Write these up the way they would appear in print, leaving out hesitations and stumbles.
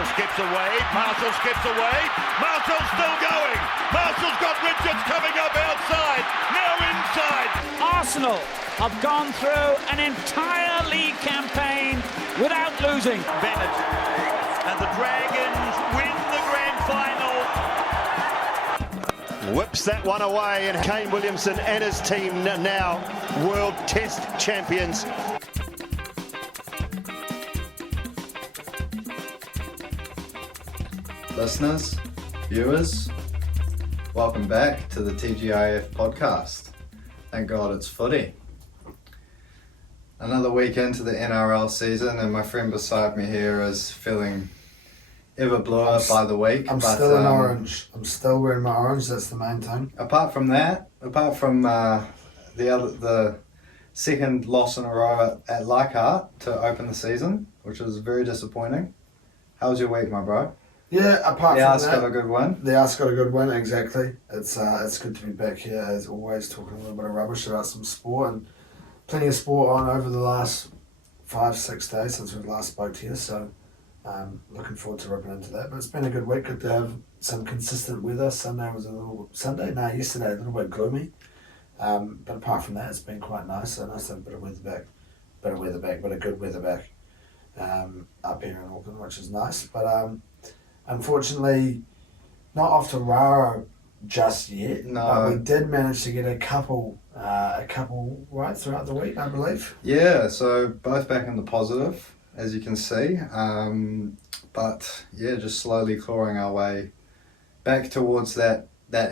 Marshall skips away. Marshall skips away. Marshall's still going. Marshall's got Richards coming up outside. Now inside. Arsenal have gone through an entire league campaign without losing. Bennett and the Dragons win the grand final. Whips that one away, and Kane Williamson and his team now World Test champions. Listeners, viewers, welcome back to the TGIF podcast. Thank God it's footy. Another week into the NRL season, and my friend beside me here is feeling ever bluer by the week. I'm still in orange. I'm still wearing my orange, that's the main thing. Apart from the second loss in a row at Leichhardt to open the season, which was very disappointing. How was your week, my bro? Yeah, apart The from Arse that, got a good win. the Arse got a good win, exactly. It's good to be back here, as always, talking a little bit of rubbish about some sport, and plenty of sport on over the last 5-6 days since we last spoke to you, so looking forward to ripping into that. But it's been a good week, good to have some consistent weather. Yesterday, a little bit gloomy. But apart from that, it's been quite nice. So nice to have a bit of good weather back up here in Auckland, which is nice. But unfortunately, not off to Raro just yet. No. But we did manage to get a couple right throughout the week, I believe. Yeah, so both back in the positive, as you can see. But yeah, just slowly clawing our way back towards that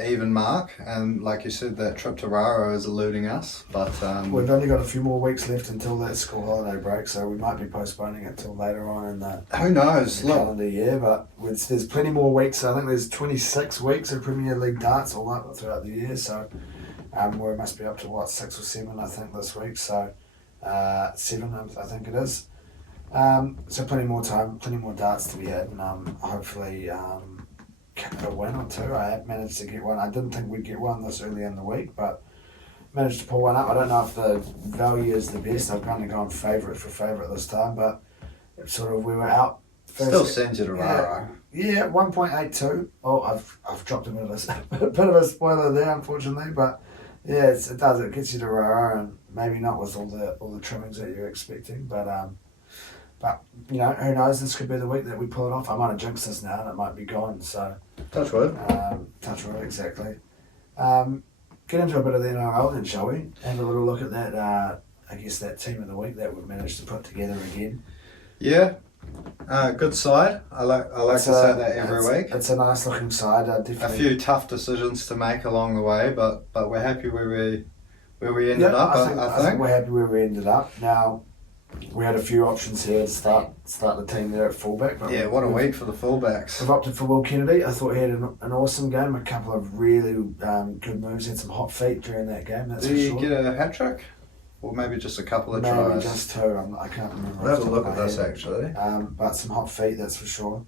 even mark. And like you said, that trip to Raro is eluding us. But We've only got a few more weeks left until that school holiday break, so we might be postponing it till later on in the who knows? Look, calendar year. But there's plenty more weeks. I think there's 26 weeks of Premier League darts all up throughout the year. So we must be up to 6 or 7, I think, this week. So 7, I think it is. So plenty more time, plenty more darts to be had, and hopefully a win or two. I have managed to get one. I didn't think we'd get one this early in the week, but managed to pull one up. I don't know if the value is the best. I've kind of gone favourite for favourite this time, but it's sort of we were out. still sends you to Raro. Yeah, 1.82. Oh, I've dropped a bit of a spoiler there, unfortunately, but yeah, it does. It gets you to Raro, and maybe not with all the trimmings that you're expecting, but you know, who knows? This could be the week that we pull it off. I might have jinxed this now, and it might be gone. So Touch wood. touch wood, exactly. Get into a bit of the NRL then, shall we? Have a little look at that. I guess that team of the week that we've managed to put together again. Yeah, good side. I like to say that every week. It's a nice looking side. Definitely. A few tough decisions to make along the way, but we're happy where we ended up. I think we're happy where we ended up. Now, we had a few options here to start the team there at fullback. But yeah, what a week for the fullbacks. We've opted for Will Kennedy. I thought he had an awesome game. A couple of really good moves. He had some hot feet during that game. That's Did for he sure. get a hat trick? Or maybe just a couple of Maybe tries? just two. I can't remember. We'll have to off the look top at of my this head. actually. But some hot feet, that's for sure.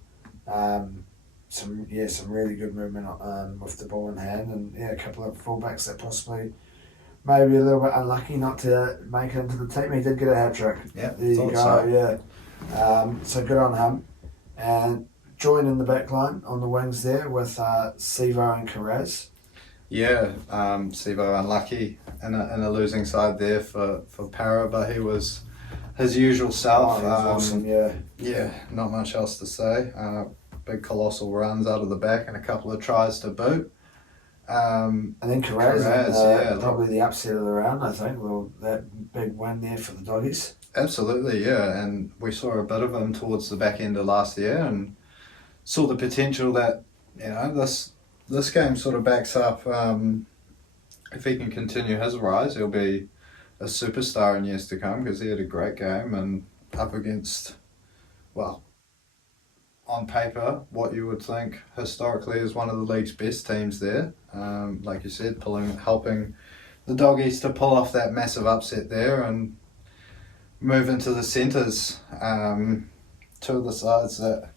Some really good movement with the ball in hand, and a couple of fullbacks that possibly maybe a little bit unlucky not to make it into the team. He did get a hat trick. Yeah, There you go. so. Yeah. So good on him. And joined in the back line on the wings there with Sivo and Carraz. Yeah, Sivo unlucky in a losing side there for Para, but he was his usual self. He was awesome. Yeah. Yeah, not much else to say. Big colossal runs out of the back and a couple of tries to boot. And then Carraz, Carraz, probably the upset of the round, I think. That big win there for the Doggies. Absolutely, yeah, and we saw a bit of him towards the back end of last year and saw the potential that, this game sort of backs up. If he can continue his rise, he'll be a superstar in years to come because he had a great game and up against, well, on paper, what you would think historically is one of the league's best teams there. Like you said, helping the Doggies to pull off that massive upset there and move into the centres. Two of the sides that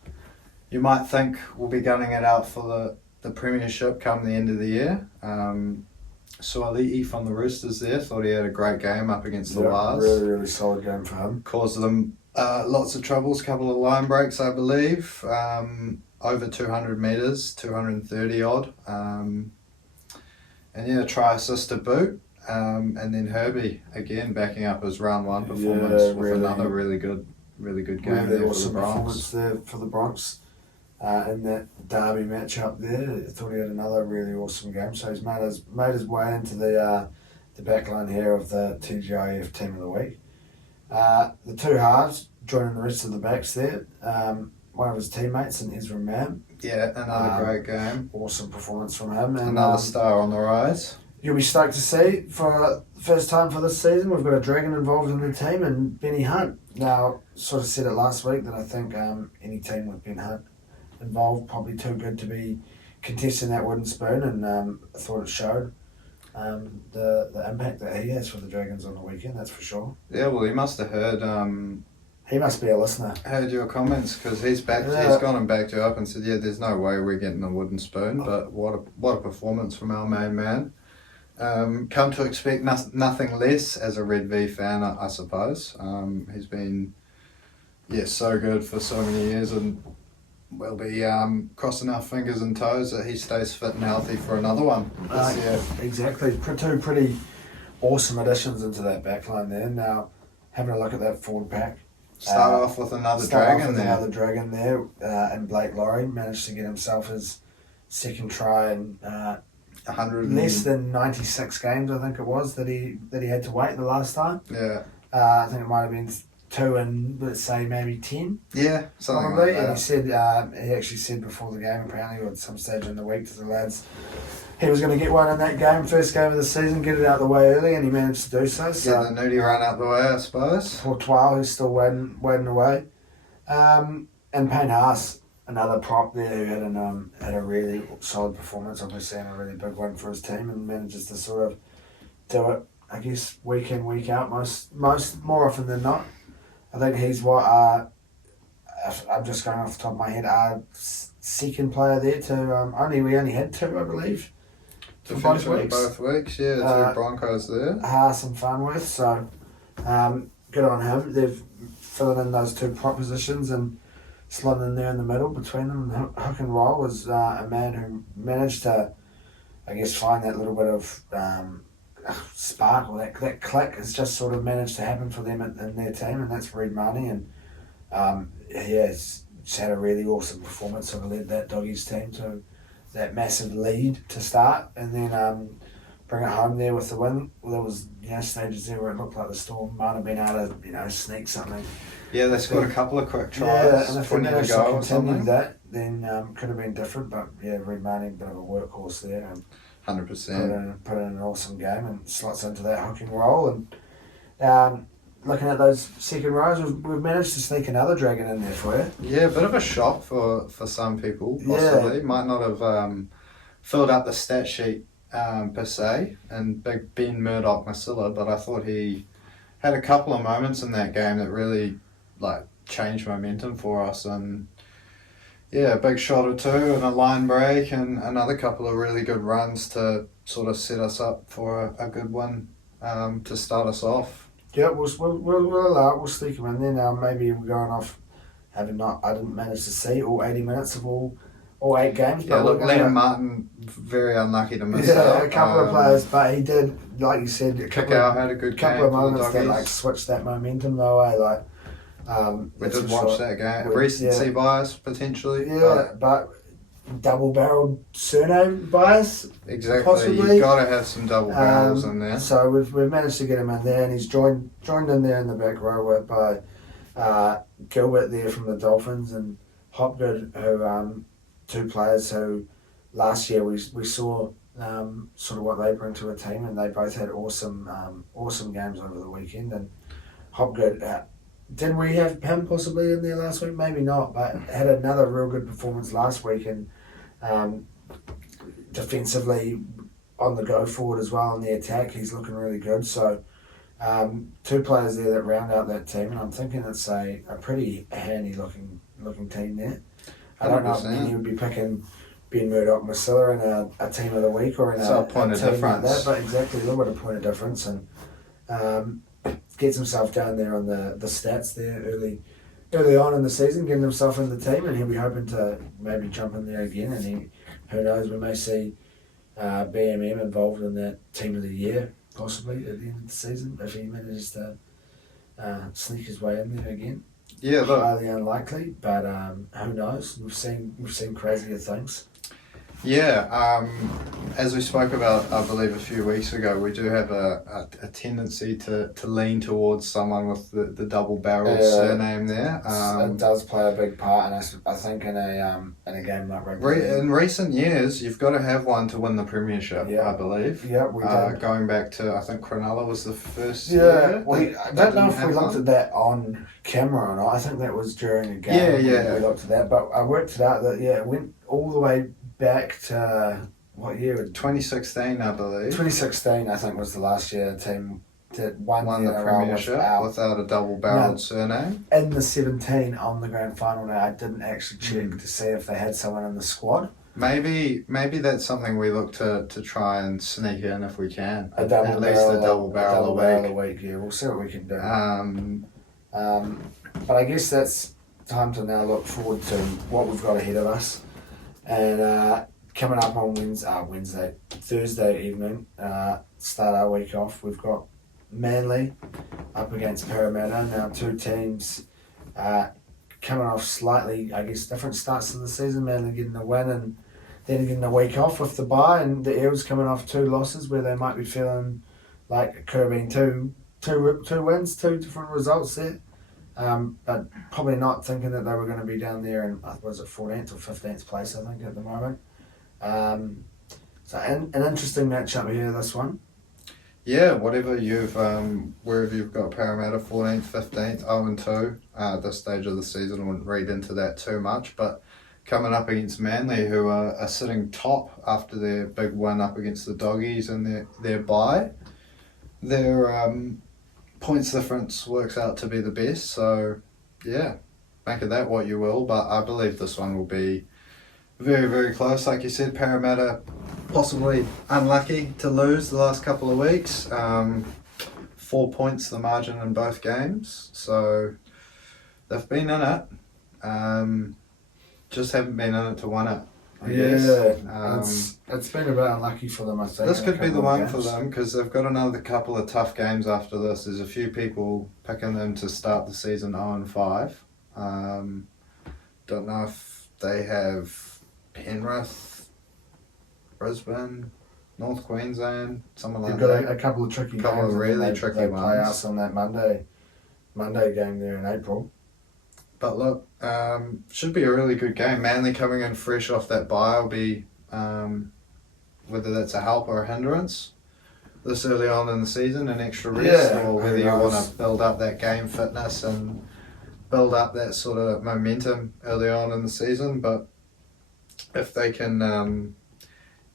you might think will be gunning it out for the premiership come the end of the year. Suali'i from the Roosters there, thought he had a great game up against the Wars. Really, really solid game for him. Caused them Lots of troubles, couple of line breaks, I believe. Over 200 metres, 230 odd. And yeah, try assist to boot. And then Herbie, again, backing up his round one performance with another really good game there awesome for the Bronx. performance there for the Bronx. In that derby matchup there, I thought he had another really awesome game. So he's made his way into the backline here of the TGIF Team of the Week. The two halves joining the rest of the backs there. One of his teammates in Ezra Mann. Yeah, another great game. Awesome performance from him. And, Another star on the rise. You'll be stoked to see for the first time for this season we've got a Dragon involved in the team and Benny Hunt. Now, sort of said it last week that I think any team with Ben Hunt involved probably too good to be contesting that wooden spoon, and I thought it showed the impact that he has for the Dragons on the weekend. That's for sure. Yeah, well, he must have heard He must be a listener. heard your comments, because he's gone and backed you up and said, yeah, there's no way we're getting a wooden spoon, but what a performance from our main man. Come to expect nothing less as a Red V fan, I suppose. He's been so good for so many years, and we'll be crossing our fingers and toes that he stays fit and healthy for another one this year. Exactly. Two pretty awesome additions into that backline there. Now, having a look at that forward pack. Start off with another Dragon there. Another Dragon there, and Blake Laurie managed to get himself his second try in 100 less than 96 games, I think it was, that he had to wait the last time. Yeah. I think it might have been 2 in, let's say, maybe 10. Yeah, something Probably. like that. And he said, he actually said before the game, apparently, or at some stage in the week to the lads, he was going to get one in that game, first game of the season, get it out the way early, and he managed to do so. Get the nudie run out the way, I suppose. Courtois, who's still waiting away. And Payne Haas, another prop there who had a really solid performance, obviously, and a really big one for his team, and manages to sort of do it, I guess, week in, week out, more often than not. I think he's what I'm just going off the top of my head, our second player there to we only had 2, I believe. To finish with both weeks, yeah, 2 Broncos there. Haas and Farnworth, so good on him. They've filling in those 2 prop positions and slotting in there in the middle between them. Hook and Roll was a man who managed to, I guess, find that little bit of spark, or that click has just sort of managed to happen for them in their team, and that's Reid Marnie, and he has just had a really awesome performance, sort of led that Doggies team to that massive lead to start, and then bring it home there with the win. Well, there was stages there where it looked like the Storm might have been able to sneak something. Yeah, they scored a couple of quick tries. And if they 20 to managed go to or continue something. that, then could have been different. But yeah, Reid Marnie, a bit of a workhorse there, and 100%. put in an awesome game and slots into that hooking role. And looking at those second rows, we've managed to sneak another Dragon in there for you. Yeah, a bit of a shock for some people, possibly. Might not have filled up the stat sheet per se, and big Ben Murdoch Masilla, but I thought he had a couple of moments in that game that really changed momentum for us, and a big shot or 2 and a line break and another couple of really good runs to sort of set us up for a good one to start us off. Yeah, we'll sneak him in there now. Maybe we're going off. I didn't manage to see all 80 minutes of all 8 games. Yeah, look, Liam Martin, very unlucky to miss out. A couple of players, but he did, like you said, Kickout had a good game. Couple of moments that switched that momentum though. We did watch that game. Recency bias potentially. Yeah, but double-barreled surname bias. Exactly. Possibly. You've got to have some double barrels in there. So we've managed to get him in there, and he's joined in there in the back row by Gilbert there from the Dolphins and Hopgood, who 2 players who last year we saw sort of what they bring to a team, and they both had awesome games over the weekend. And Hopgood, did we have him possibly in there last week? Maybe not, but had another real good performance last week, and defensively on the go forward as well in the attack, he's looking really good. So 2 players there that round out that team, and I'm thinking it's a pretty handy looking team there. I don't know if Benny would be picking Ben Murdoch Masilla in a team of the week or in a point of team difference. like that, but exactly a little bit of point of difference. And gets himself down there on the stats there early on in the season, getting himself in the team, and he'll be hoping to maybe jump in there again. And who knows, we may see BMM involved in that team of the year possibly at the end of the season if he manages to sneak his way in there again. Yeah, look, Highly unlikely, but who knows? We've seen crazier things. yeah, as we spoke about, I believe, a few weeks ago, we do have a tendency to lean towards someone with the double-barrel surname there. It does play a big part, and I think in a game like rugby. In recent years, you've got to have one to win the premiership, I believe. Yeah, we did. Going back to, I think Cronulla was the first Yeah, year. I don't know if we looked at that on camera or not. I think that was during a game. Yeah. We looked at that, but I worked it out that it went all the way back to what year? 2016, I believe. 2016, I think, was the last year the team that won the premiership without a double-barreled surname. In the 17 on the grand final now, I didn't actually check to see if they had someone in the squad. Maybe that's something we look to try and sneak in if we can. At least a double barrel a week. Yeah, we'll see what we can do. But I guess that's time to now look forward to what we've got ahead of us. And coming up on Thursday evening, start our week off, we've got Manly up against Parramatta. Now, two teams coming off slightly, I guess, different starts to the season. Manly getting a win and then getting a week off with the bye, and the Eels coming off 2 losses where they might be feeling like it could have been two wins, 2 different results there. But probably not thinking that they were going to be down there in, was it 14th or 15th place, I think, at the moment. So an interesting matchup here, this one. Yeah, wherever you've got Parramatta 14th, 15th, 0-2 at this stage of the season, I wouldn't read into that too much, but coming up against Manly, who are sitting top after their big win up against the Doggies and their bye, their points difference works out to be the best, so yeah, make of that what you will, but I believe this one will be very, very close. Like you said, Parramatta possibly unlucky to lose the last couple of weeks. 4 points the margin in both games, so they've been in it. Just haven't been in it to win it. I guess. It's been a bit unlucky for them, I think. This could be the one for them because they've got another couple of tough games after this. There's a few people picking them to start the season 0-5. Don't know if they have Penrith, Brisbane, North Queensland, someone like that. They've got a couple of tricky games. Couple of really tricky they ones. Play us on that Monday game there in April. But look, should be a really good game. Manly coming in fresh off that bye will be, whether that's a help or a hindrance this early on in the season, an extra rest, or whether you want to build up that game fitness and build up that sort of momentum early on in the season. But if they can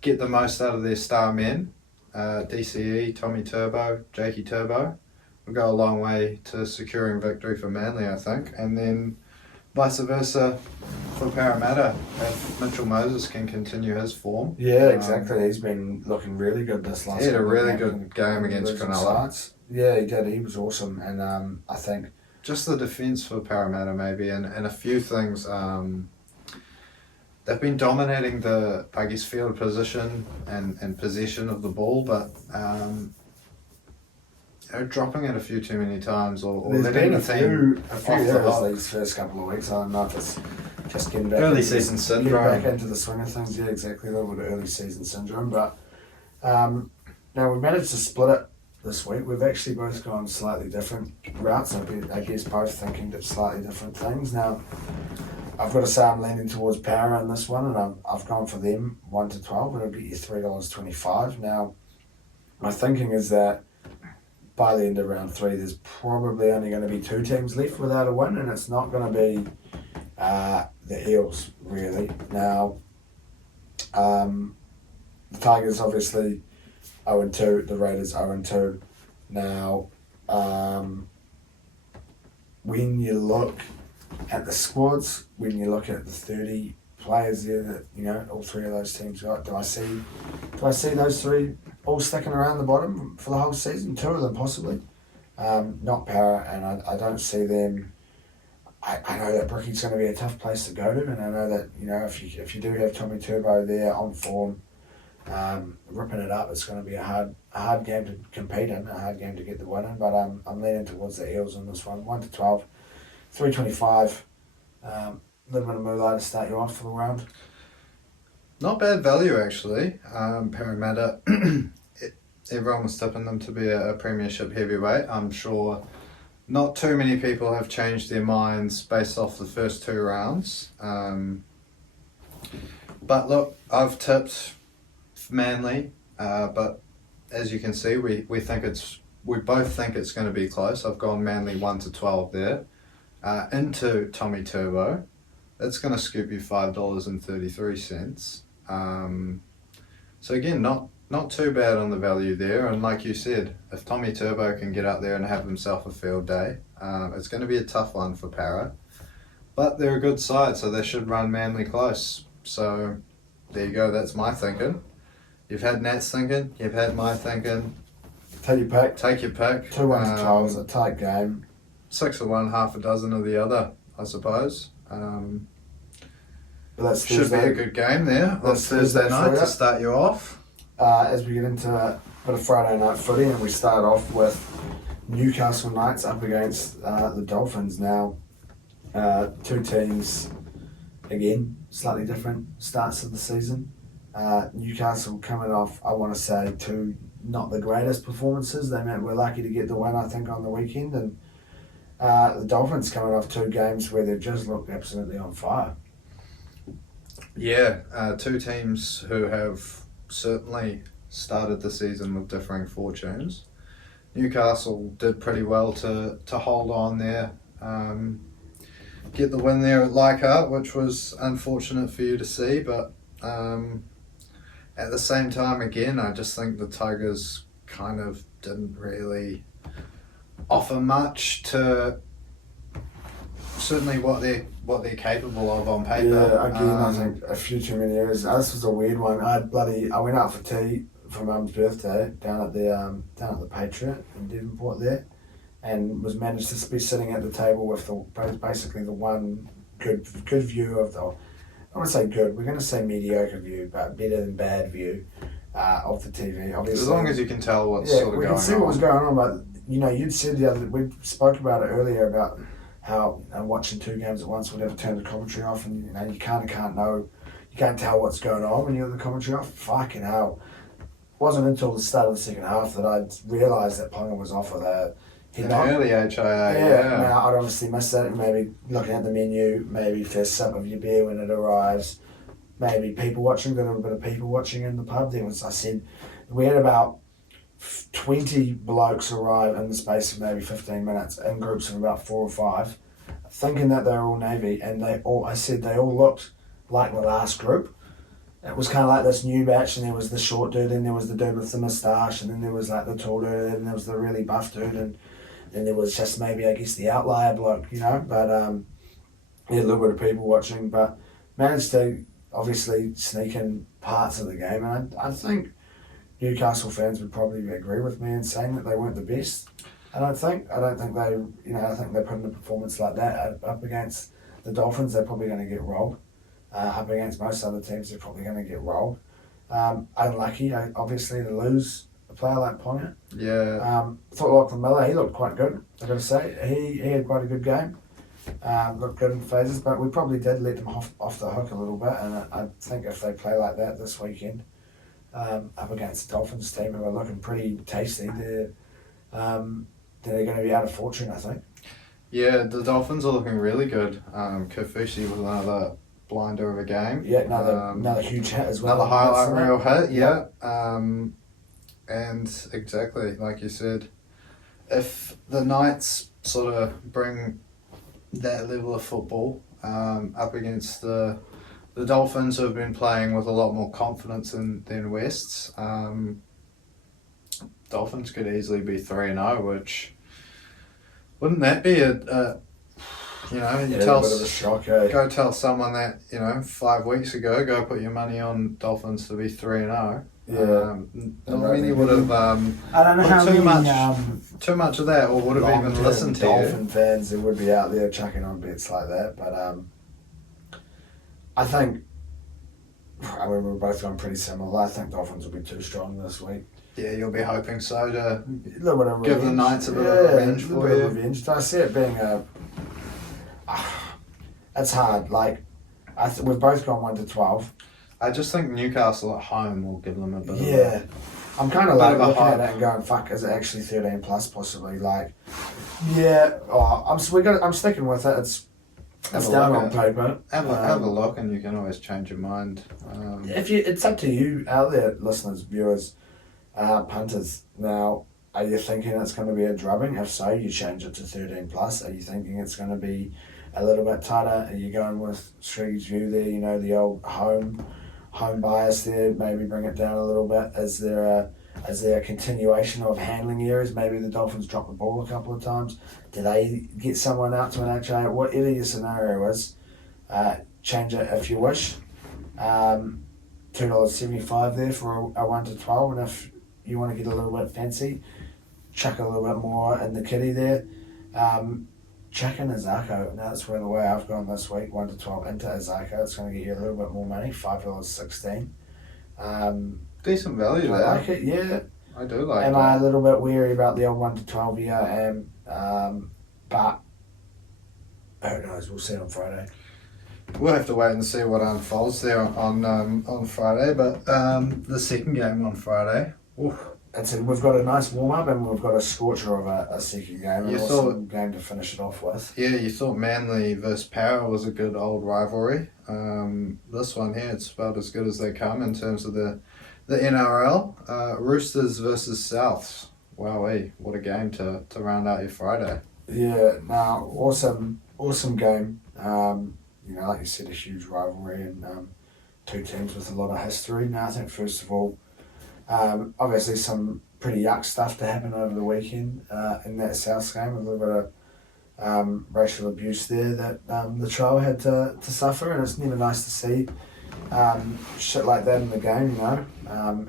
get the most out of their star men, DCE, Tommy Turbo, Jakey Turbo, will go a long way to securing victory for Manly, I think. And then vice versa for Parramatta, if Mitchell Moses can continue his form. Yeah, exactly. He's been looking really good this last. He had a really good game against Cronulla. Yeah, he did. He was awesome, and I think just the defence for Parramatta maybe, and a few things. They've been dominating the, I guess, field position and possession of the ball, but dropping it a few too many times, or letting the team a few errors these first couple of weeks. I don't know if it's just getting back early season syndrome. Getting back into the swing of things. Yeah, exactly. A little bit of early season syndrome. But now we've managed to split it this week. We've actually both gone slightly different routes. I guess both thinking that slightly different things. Now, I've got to say I'm leaning towards Power on this one, and I've gone for them 1 to 12. It'll get you $3.25. Now, my thinking is that by the end of round 3, there's probably only going to be 2 teams left without a win, and it's not going to be the Eels, really. Now, the Tigers obviously 0-2, the Raiders 0-2. Now, when you look at the squads, when you look at the 30 players there that, all 3 of those teams got, do I see those 3 all sticking around the bottom for the whole season? 2 of them possibly. not Para, and I don't see them. I know that Bricky's going to be a tough place to go to, and I know that if you do have Tommy Turbo there on form, ripping it up, it's going to be a hard game to compete in, a hard game to get the win in. But I'm leaning towards the Eels in this one, 1 to 12, 325. A little bit of moolah to start you off for the round. Not bad value actually. Parramatta, everyone was tipping them to be a premiership heavyweight. I'm sure not too many people have changed their minds based off the first 2 rounds. But look, I've tipped Manly, but as you can see, we both think it's going to be close. I've gone Manly 1 to 12 there. Into Tommy Turbo, it's going to scoop you $5.33. So again, not too bad on the value there. And like you said, if Tommy Turbo can get out there and have himself a field day, it's going to be a tough one for Para. But they're a good side, so they should run Manly close. So there you go, that's my thinking. You've had Nat's thinking, you've had my thinking. Take your pick. Take your pick. 2-1 to 12 is a tight game. 6 of one, half a dozen of the other, I suppose. But that's Should be a good game there on That's Thursday Thursday night for to you. start you off. As we get into a bit of Friday night footy, and we start off with Newcastle Knights up against the Dolphins. Now, 2 teams, again, slightly different starts of the season. Newcastle coming off, I want to say, 2 not the greatest performances. They were lucky to get the win, I think, on the weekend. And the Dolphins coming off 2 games where they've just looked absolutely on fire. Yeah, 2 teams who have certainly started the season with differing fortunes. Newcastle did pretty well to hold on there, get the win there at Leichhardt, which was unfortunate for you to see, but at the same time, again, I just think the Tigers kind of didn't really offer much to certainly what they're capable of on paper. Yeah, again, I think a few too many errors. This was a weird one. I went out for tea for Mum's birthday down at the Patriot in Devonport there, and was managed to be sitting at the table with basically the one good view of the. I wouldn't say good. We're going to say mediocre view, but better than bad view of the TV. Obviously, as long as you can tell what's yeah, sort of we going can see on. what was going on. But you'd said we spoke about it earlier about how watching 2 games at once would ever turn the commentary off, and you can't know, you can't tell what's going on when you have the commentary off. Fucking hell! It wasn't until the start of the second half that I'd realised that Ponga was off of that. An early HIA, Now I'd obviously missed that. Maybe looking at the menu, maybe first sip of your beer when it arrives, maybe people watching. Got a little bit of people watching in the pub. We had about 20 blokes arrive in the space of maybe 15 minutes in groups of about 4 or 5, thinking that they were all Navy, and they all looked like the last group. It was kind of like this new batch, and there was the short dude, and there was the dude with the moustache, and then there was like the tall dude, and there was the really buff dude, and then there was just maybe, I guess, the outlier bloke, but yeah, a little bit of people watching, but managed to obviously sneak in parts of the game, and I think Newcastle fans would probably agree with me in saying that they weren't the best. I don't think they, I think they put in a performance like that up against the Dolphins, they're probably going to get rolled. Up against most other teams, they're probably going to get rolled. Unlucky, obviously, to lose a player like Ponga. Yeah. Thought Lachlan Miller, he looked quite good, I've got to say. He had quite a good game. Looked good in phases, but we probably did let them off the hook a little bit, and I think if they play like that this weekend, up against the Dolphins team, who are looking pretty tasty, they're going to be out of fortune, I think. Yeah, the Dolphins are looking really good. Kofusi was another blinder of a game. Yeah, another huge hit as well. Another highlight reel hit, yeah. And exactly, like you said, if the Knights sort of bring that level of football up against the Dolphins, who have been playing with a lot more confidence than Wests, Dolphins could easily be 3-0, which wouldn't that be a a bit of a shock, eh? go tell someone that 5 weeks ago, go put your money on Dolphins to be 3-0. Not many would have I don't know how too much of that, or would have even long-term listened to Dolphin you. fans there would be out there chucking on bets like that. But I think, I mean, we're both going pretty similar. I think Dolphins will be too strong this week. Yeah, you'll be hoping so to A little bit of give the revenge. Knights a bit of revenge a for little bit you. of revenge. I see it being it's hard. Like, we've both gone 1-12. I just think Newcastle at home will give them a bit Yeah. I'm kind of Bit like of a looking at hype. it and going, fuck, is it actually 13 plus possibly? Like, yeah, I'm sticking with it. It's Have a down look on at- paper. have a look, and you can always change your mind. It's up to you out there, listeners, viewers, punters. Now, are you thinking it's going to be a drubbing? If so, you change it to 13 plus. Are you thinking it's going to be a little bit tighter? Are you going with Shriggy's view there? You know, the old home bias there. Maybe bring it down a little bit. Is there a continuation of handling errors? Maybe the Dolphins drop the ball a couple of times. Do they get someone out to an HA? Whatever your scenario is, change it if you wish. $2.75 there for a 1-12, and if you want to get a little bit fancy, chuck a little bit more in the kitty there. Chuck in Azarko. Now that's where the way I've gone this week, 1-12 into Azarko. It's going to get you a little bit more money, $5.16. Decent value I there. like it, yeah. I do like Am that. I a little bit weary about the old 1-12? Yeah, I am. But who knows? We'll see on Friday. We'll have to wait and see what unfolds there on Friday. But the second game on Friday, We've got a nice warm up and we've got a scorcher of a second game. An awesome game to finish it off with. yeah, you thought Manly versus Para was a good old rivalry. This one here, it's about as good as they come in terms of the NRL. Roosters versus Souths. Wowee, what a game to round out your Friday. Yeah, no, awesome game. Like you said, a huge rivalry and two teams with a lot of history. Now, I think first of all, obviously some pretty yuck stuff to happen over the weekend in that South game. A little bit of racial abuse there that the trial had to suffer, and it's never nice to see shit like that in the game,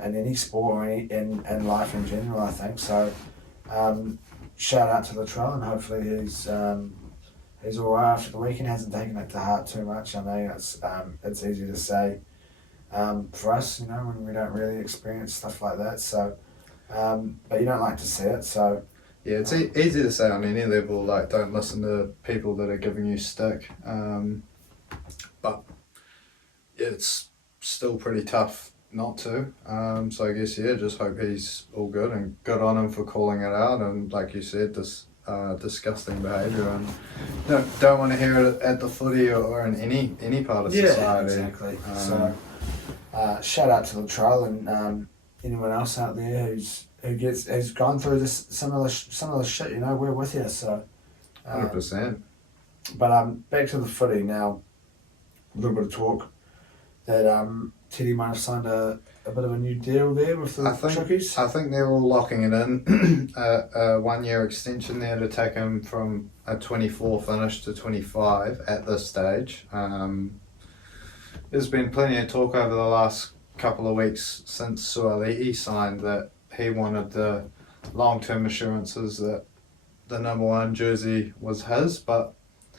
in any sport or in life in general, I think. So shout out to the trial, and hopefully he's all right after the weekend. Hasn't taken it to heart too much. I know it's easy to say for us, when we don't really experience stuff like that. So, but you don't like to see it. So, yeah, it's easy to say on any level, like, don't listen to people that are giving you stick. But yeah, it's still pretty tough not to. So I guess, yeah, just hope he's all good, and good on him for calling it out. And like you said, this disgusting behaviour, and don't want to hear it at the footy or in any part of society. Exactly. So, shout out to the trial and anyone else out there who's gone through this similar shit. We're with you. So, 100%. But back to the footy now. A little bit of talk that Teddy might have signed a bit of a new deal there with the Chookies. I think they're all locking it in. A 1 year extension there to take him from a 24 finish to 25 at this stage. There's been plenty of talk over the last couple of weeks since Suali'i signed that he wanted the long-term assurances that the number 1 jersey was his, but I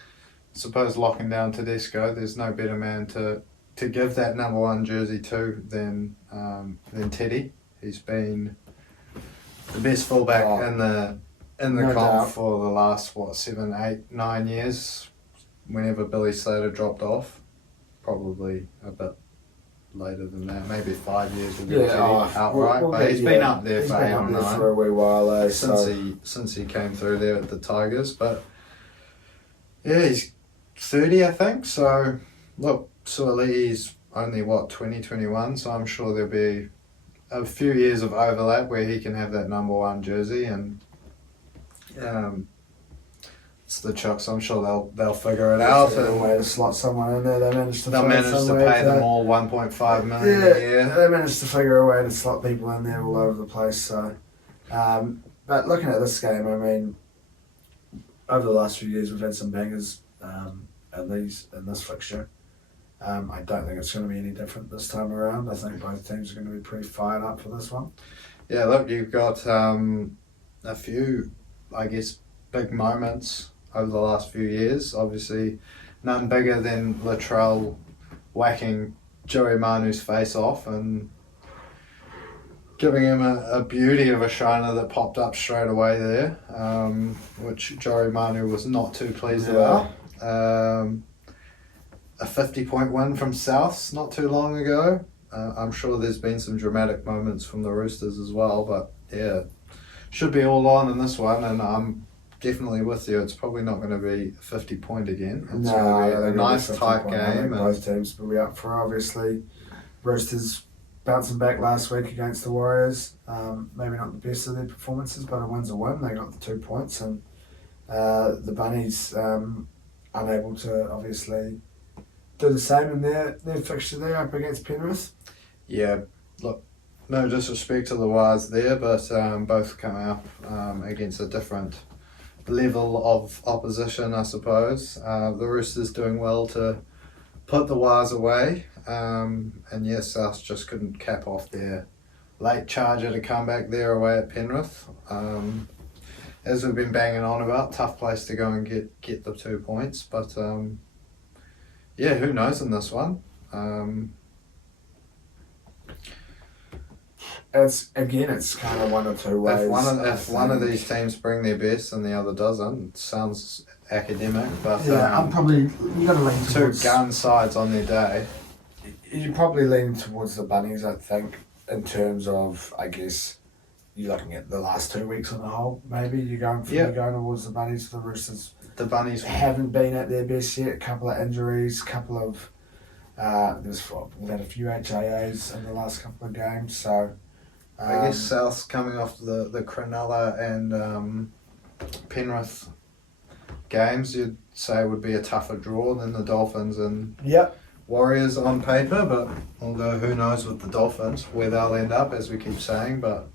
suppose locking down Tedesco, there's no better man to give that number 1 jersey to than Teddy. He's been the best fullback in the No comp doubt. for the last 7, 8, 9 years. Whenever Billy Slater dropped off, probably a bit later than that, maybe 5 years will get Teddy outright. But he's been up there for 8 or 9 for a wee while, since he came through there at the Tigers. But yeah, he's 30, I think. So look, Suali'i's only 2021, so I'm sure there'll be a few years of overlap where he can have that number 1 jersey, and it's the Chucks. I'm sure they'll figure it out. A way to slot someone in there. They'll manage to pay them all $1.5 million a year. They managed to figure a way to slot people in there all over the place. So, but looking at this game, I mean, over the last few years we've had some bangers in this fixture. I don't think it's going to be any different this time around. I think both teams are going to be pretty fired up for this one. Yeah, look, you've got a few, I guess, big moments over the last few years. Obviously, none bigger than Latrell whacking Joey Manu's face off and giving him a beauty of a shiner that popped up straight away there, which Joey Manu was not too pleased about. A 50-point win from Souths not too long ago. I'm sure there's been some dramatic moments from the Roosters as well, but yeah, should be all on in this one, and I'm definitely with you. It's probably not going to be a 50-point again. It's going to be a nice tight game. Both teams will be up for, obviously. Roosters bouncing back last week against the Warriors. Maybe not the best of their performances, but a win's a win. They got the 2 points, and the Bunnies unable to obviously do the same in their fixture there up against Penrith. Yeah, look, no disrespect to the Wires there, but both come up against a different level of opposition, I suppose. The Roosters doing well to put the Wires away, and yes, South just couldn't cap off their late charger to come back there away at Penrith. As we've been banging on about, tough place to go and get the 2 points, but yeah, who knows in this one. It's kind of one or two ways. If one of these teams bring their best and the other doesn't, it sounds academic, but yeah, I'm probably you got to lean towards two gun sides on their day. You're probably leaning towards the Bunnies, I think, in terms of, I guess, you're looking at the last 2 weeks on the whole. Maybe you're going towards the Bunnies. The Roosters, the Bunnies haven't been at their best yet. A couple of injuries, we've had a few HIAs in the last couple of games, so. I guess South's coming off the Cronulla and Penrith games, you'd say would be a tougher draw than the Dolphins and Warriors on paper, but although who knows with the Dolphins where they'll end up, as we keep saying, but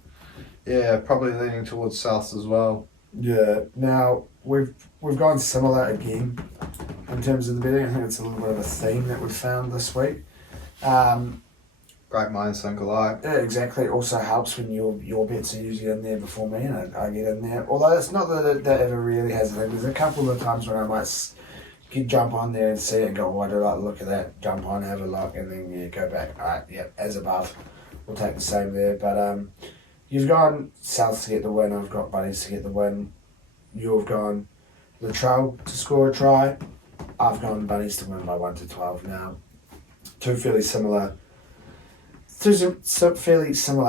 yeah, probably leaning towards Souths as well. Yeah, now we've gone similar again in terms of the betting. I think it's a little bit of a theme that we've found this week. Great minds think alike. Yeah, exactly. It also helps when your bets are usually in there before me and I get in there. Although it's not that it ever really has a thing. There's a couple of times when I might jump on there and see it and go, why do I look at that? Jump on, have a look, and then go back. All right, as above. We'll take the same there. But you've gone South to get the win. I've got Bunnies to get the win. You've gone Latrell to score a try. I've gone Bunnies to win by 1-12 now. Two fairly similar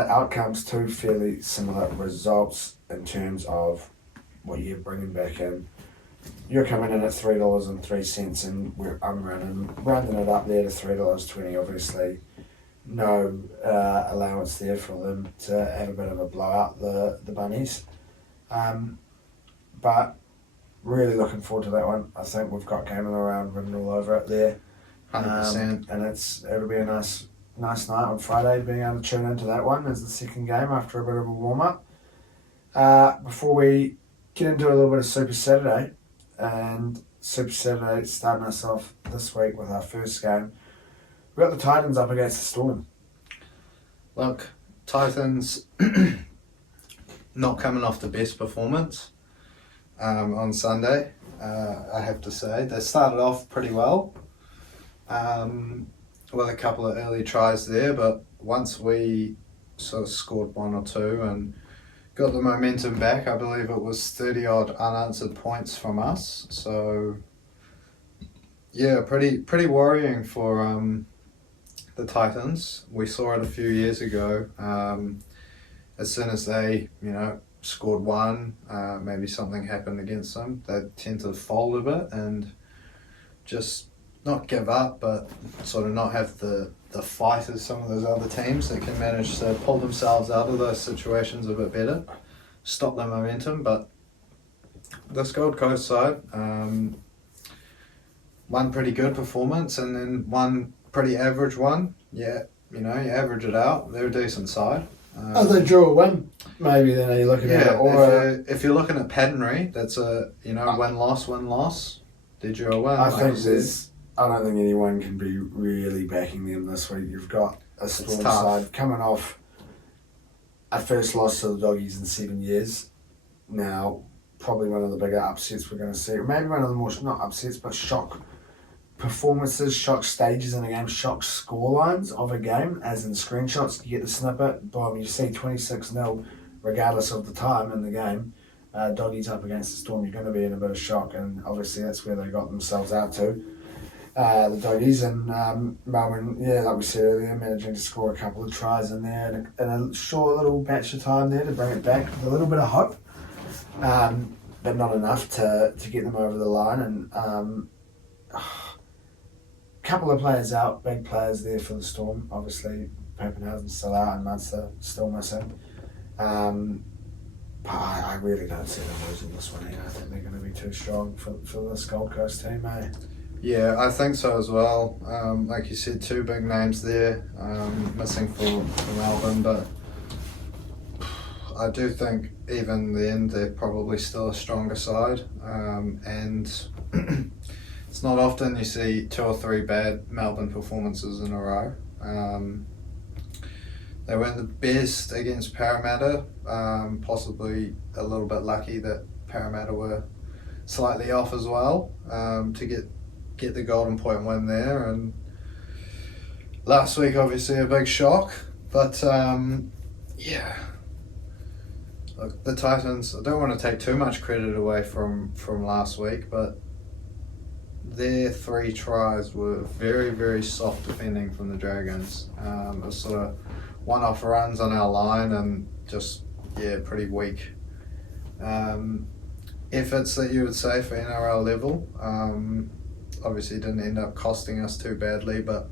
outcomes, two fairly similar results in terms of what you're bringing back in. You're coming in at $3.03 and I'm rounding it up there to $3.20, obviously. No allowance there for them to have a bit of a blowout, the Bunnies. But really looking forward to that one. I think we've got Game of the Round written all over it there. 100%. And it'll be a nice night on Friday, being able to tune into that one as the second game after a bit of a warm-up. Before we get into a little bit of Super Saturday, and Super Saturday starting us off this week with our first game, we've got the Titans up against the Storm. Look, Titans not coming off the best performance on Sunday, I have to say. They started off pretty well. With a couple of early tries there, but once we sort of scored one or two and got the momentum back, I believe it was 30 odd unanswered points from us. So yeah, pretty worrying for the Titans. We saw it a few years ago. As soon as they, scored one, maybe something happened against them, they tend to fold a bit and just not give up, but sort of not have the fight as some of those other teams that can manage to pull themselves out of those situations a bit better, stop their momentum. But this Gold Coast side, one pretty good performance and then one pretty average one. Yeah, you average it out, they're a decent side. They draw a win, maybe then are you looking at it? Or if you're looking at patternry, that's a win-loss. Did you a win? I think there's I don't think anyone can be really backing them this week. You've got a Storm side coming off a first loss to the Doggies in 7 years. Now, probably one of the bigger upsets we're going to see. Maybe one of the more, not upsets, but shock performances, shock stages in a game, shock scorelines of a game, as in screenshots. You get the snippet, boom, you see 26-0, regardless of the time in the game. Doggies up against the Storm, you're going to be in a bit of shock, and obviously that's where they got themselves out to. The Doggies and Melbourne, like we said earlier, managing to score a couple of tries in there in a short little batch of time there to bring it back with a little bit of hope, but not enough to get them over the line. And a couple of players out, big players there for the Storm. Obviously, Pappenhausen's still out and Munster still missing. But I really don't see them losing this one here. I think they're going to be too strong for this Gold Coast team, eh? Yeah, I think so as well. Like you said, two big names there, missing for Melbourne, but I do think even in the end they're probably still a stronger side, and it's not often you see 2 or 3 bad Melbourne performances in a row. They weren't the best against Parramatta, possibly a little bit lucky that Parramatta were slightly off as well, to get the Golden Point win there. And last week obviously a big shock, but look, the Titans, I don't want to take too much credit away from last week, but their 3 tries were very, very soft defending from the Dragons. It was sort of one-off runs on our line and just, pretty weak efforts that you would say for NRL level. Obviously didn't end up costing us too badly, but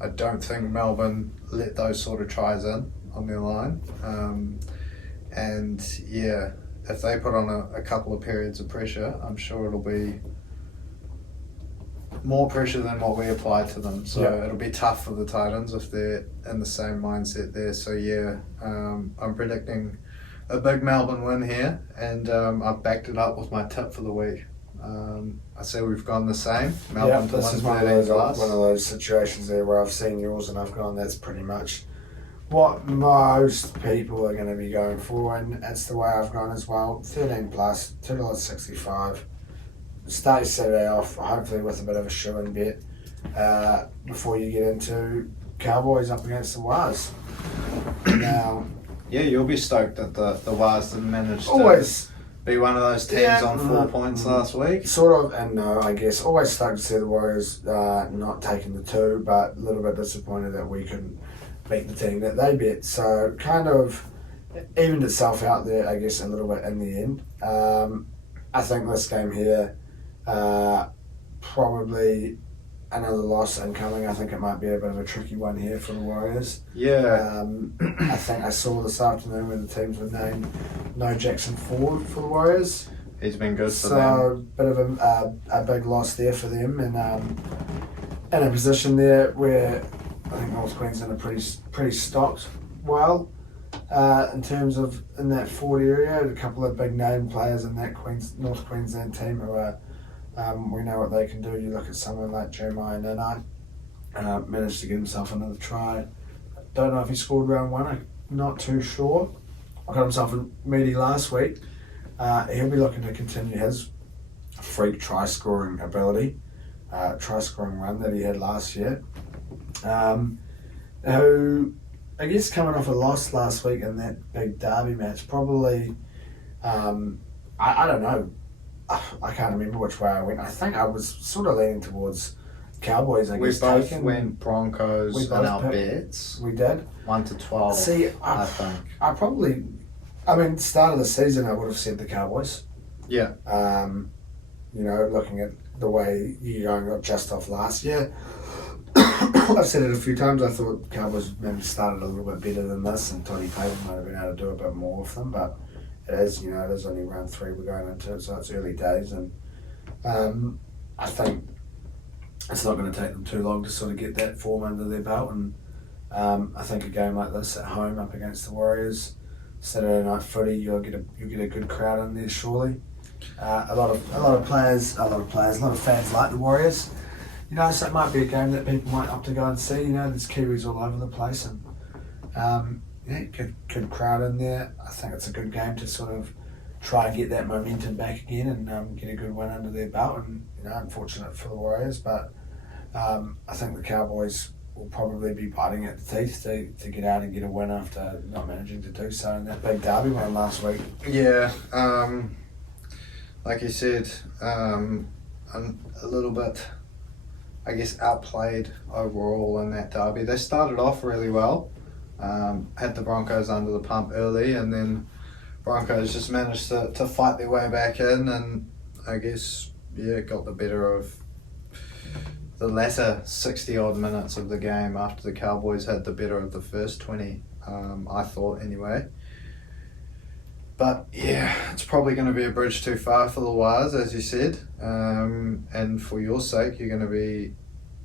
I don't think Melbourne let those sort of tries in on their line. And if they put on a couple of periods of pressure, I'm sure it'll be more pressure than what we applied to them. So it'll be tough for the Titans if they're in the same mindset there. So I'm predicting a big Melbourne win here, and I've backed it up with my tip for the week. I say we've gone the same. Melbourne to this is one of those situations there where I've seen yours and I've gone, that's pretty much what most people are going to be going for, and that's the way I've gone as well. 13 plus, $2.65. Start your Saturday off, hopefully with a bit of a shoe-in bet before you get into Cowboys up against the Waz. Now, you'll be stoked that the Waz didn't manage to be one of those teams on 4 points last week. Sort of, and no, I guess always stoked to see the Warriors not taking the 2, but a little bit disappointed that we couldn't beat the team that they bet. So kind of evened itself out there, I guess, a little bit in the end. I think this game here, probably another loss incoming. I think it might be a bit of a tricky one here for the Warriors. I think I saw this afternoon when the teams were named no Jackson Ford for the Warriors. He's been good for them. So bit of a big loss there for them, and in a position there where I think North Queensland are pretty stocked well in terms of in that forward area. A couple of big name players in that North Queensland team who are we know what they can do. You look at someone like Jeremiah Nanai, managed to get himself another try. Don't know if he scored round 1, I'm not too sure. I got himself a meaty last week. He'll be looking to continue his freak try scoring ability, try scoring run that he had last year. Who, I guess, coming off a loss last week in that big derby match, probably, I don't know. I can't remember which way I went. I think I was sort of leaning towards Cowboys. We both went Broncos in our bets. We did. 1 to 12. See, I think. Start of the season, I would have said the Cowboys. Yeah. Looking at the way you got just off last year. I've said it a few times. I thought Cowboys maybe started a little bit better than this, and Toddy Payton might have been able to do a bit more with them, but it is, it is only round 3 we're going into, so it's early days, and I think it's not going to take them too long to sort of get that form under their belt, and I think a game like this at home up against the Warriors, Saturday night footy, you'll get a good crowd in there surely. A lot of fans like the Warriors. you know, so it might be a game that people might opt to go and see. You know, there's Kiwis all over the place, and yeah, good crowd in there. I think it's a good game to sort of try and get that momentum back again and get a good win under their belt. And you know, unfortunate for the Warriors, but I think the Cowboys will probably be biting at the teeth to get out and get a win after not managing to do so in that big derby win last week. Yeah, like you said, I'm a little bit, I guess, outplayed overall in that derby. They started off really well, had the Broncos under the pump early, and then Broncos just managed to fight their way back in, and I guess, yeah, got the better of the latter 60 odd minutes of the game after the Cowboys had the better of the first 20, I thought anyway. But yeah, it's probably going to be a bridge too far for the Wires, as you said, and for your sake, you're going to be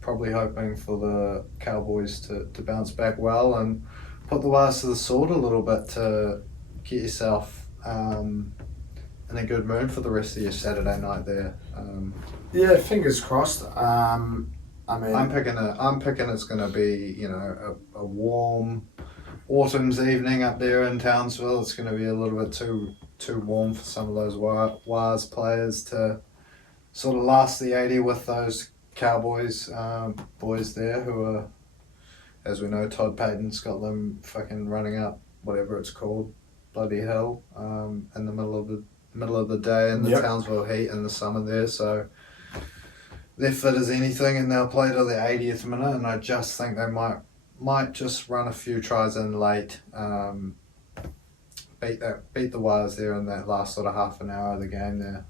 probably hoping for the Cowboys to bounce back well and put the Wires to the sword a little bit to get yourself in a good mood for the rest of your Saturday night there. Yeah, fingers crossed. I mean, I'm picking it's going to be, you know, a warm autumn's evening up there in Townsville. It's going to be a little bit too warm for some of those Wires players to sort of last the 80 with those Cowboys boys there who are, as we know, Todd Payton's got them fucking running up whatever it's called, bloody hell, in the middle of the day in the Yep. Townsville heat in the summer there. So they're fit as anything, and they'll play to the 80th minute, and I just think they might just run a few tries in late, beat the Wires there in that last sort of half an hour of the game there,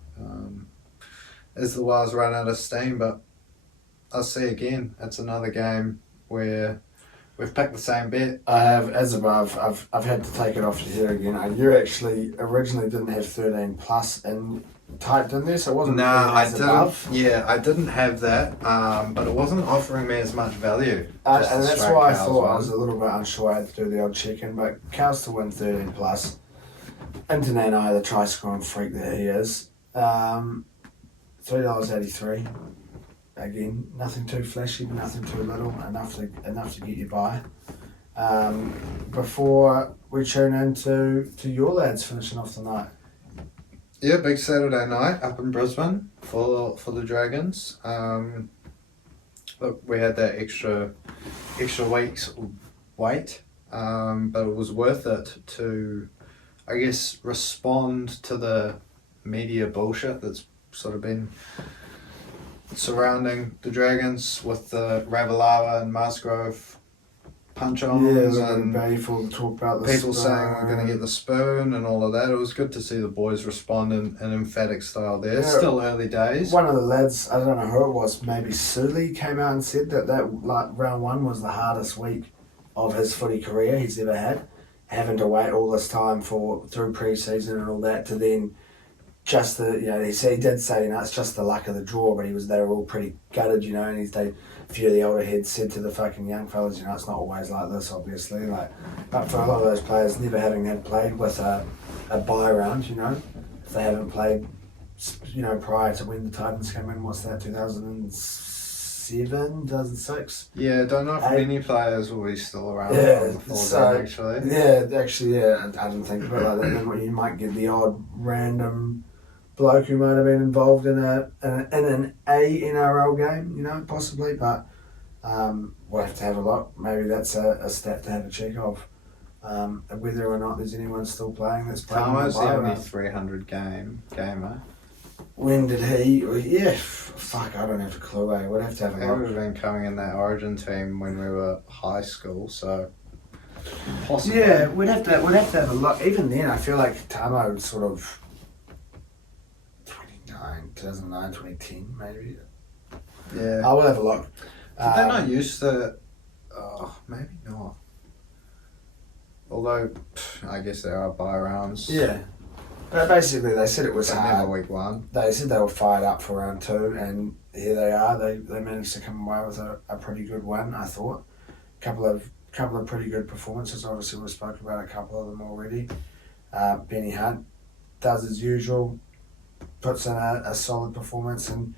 as the Wires run out of steam. But I'll see again, it's another game where we've picked the same bet. I have, as above, I've had to take it off here again. You actually originally didn't have 13 plus and typed in there, so it wasn't really I as didn't. above. Yeah, I didn't have that, but it wasn't offering me as much value. And just the that's straight why I Cows thought I one. was a little bit unsure. I had to do the odd check-in, but Cows to win 13 plus. Into Nanai, the try scoring freak that he is. $3.83. Again, nothing too flashy, but nothing too little. Enough to get you by. Before we tune into your lads finishing off the night. Yeah, big Saturday night up in Brisbane for the Dragons. Look, we had that extra week's wait, but it was worth it to, I guess, respond to the media bullshit that's sort of been surrounding the Dragons with the Ravalawa and Musgrove punch-ons and painful to talk about the people saying we're going to get the spoon and all of that. It was good to see the boys respond in an emphatic style there. Yeah. Still early days. One of the lads, I don't know who it was, maybe Sully came out and said that like round one was the hardest week of his footy career he's ever had, having to wait all this time through pre-season and all that to then just he did say, you know, it's just the luck of the draw, but they were all pretty gutted, you know, and a few of the older heads said to the fucking young fellas, you know, it's not always like this, obviously, but for a lot of those players, never having had played with a bye round, you know, if they haven't played, you know, prior to when the Titans came in, what's that, 2007, 2006? Yeah, don't know if many players will be still around before then, actually. Yeah, actually, I didn't think of it like that. Then you might get the odd random bloke who might have been involved in an NRL game, you know, possibly, but we'll have to have a look. Maybe that's a stat to have a check of, whether or not there's anyone still playing that's playing. Tamo's the only 300 gamer. When did he? Yeah, fuck, I don't have a clue. We'd have to have a He look. would have been coming in that Origin team when we were high school, so possibly. Yeah, we'd have to have a look. Even then, I feel like Tamo sort of 2009, 2010, maybe. Yeah. I will have a look. But they're not used to. Oh, maybe not. Although, I guess there are bye rounds. Yeah. But basically, they said it was But hard. never week one. They said they were fired up for round two, and here they are. They managed to come away with a pretty good win, I thought. Couple of pretty good performances. Obviously, we spoke about a couple of them already. Benny Hunt does as usual, puts in a solid performance and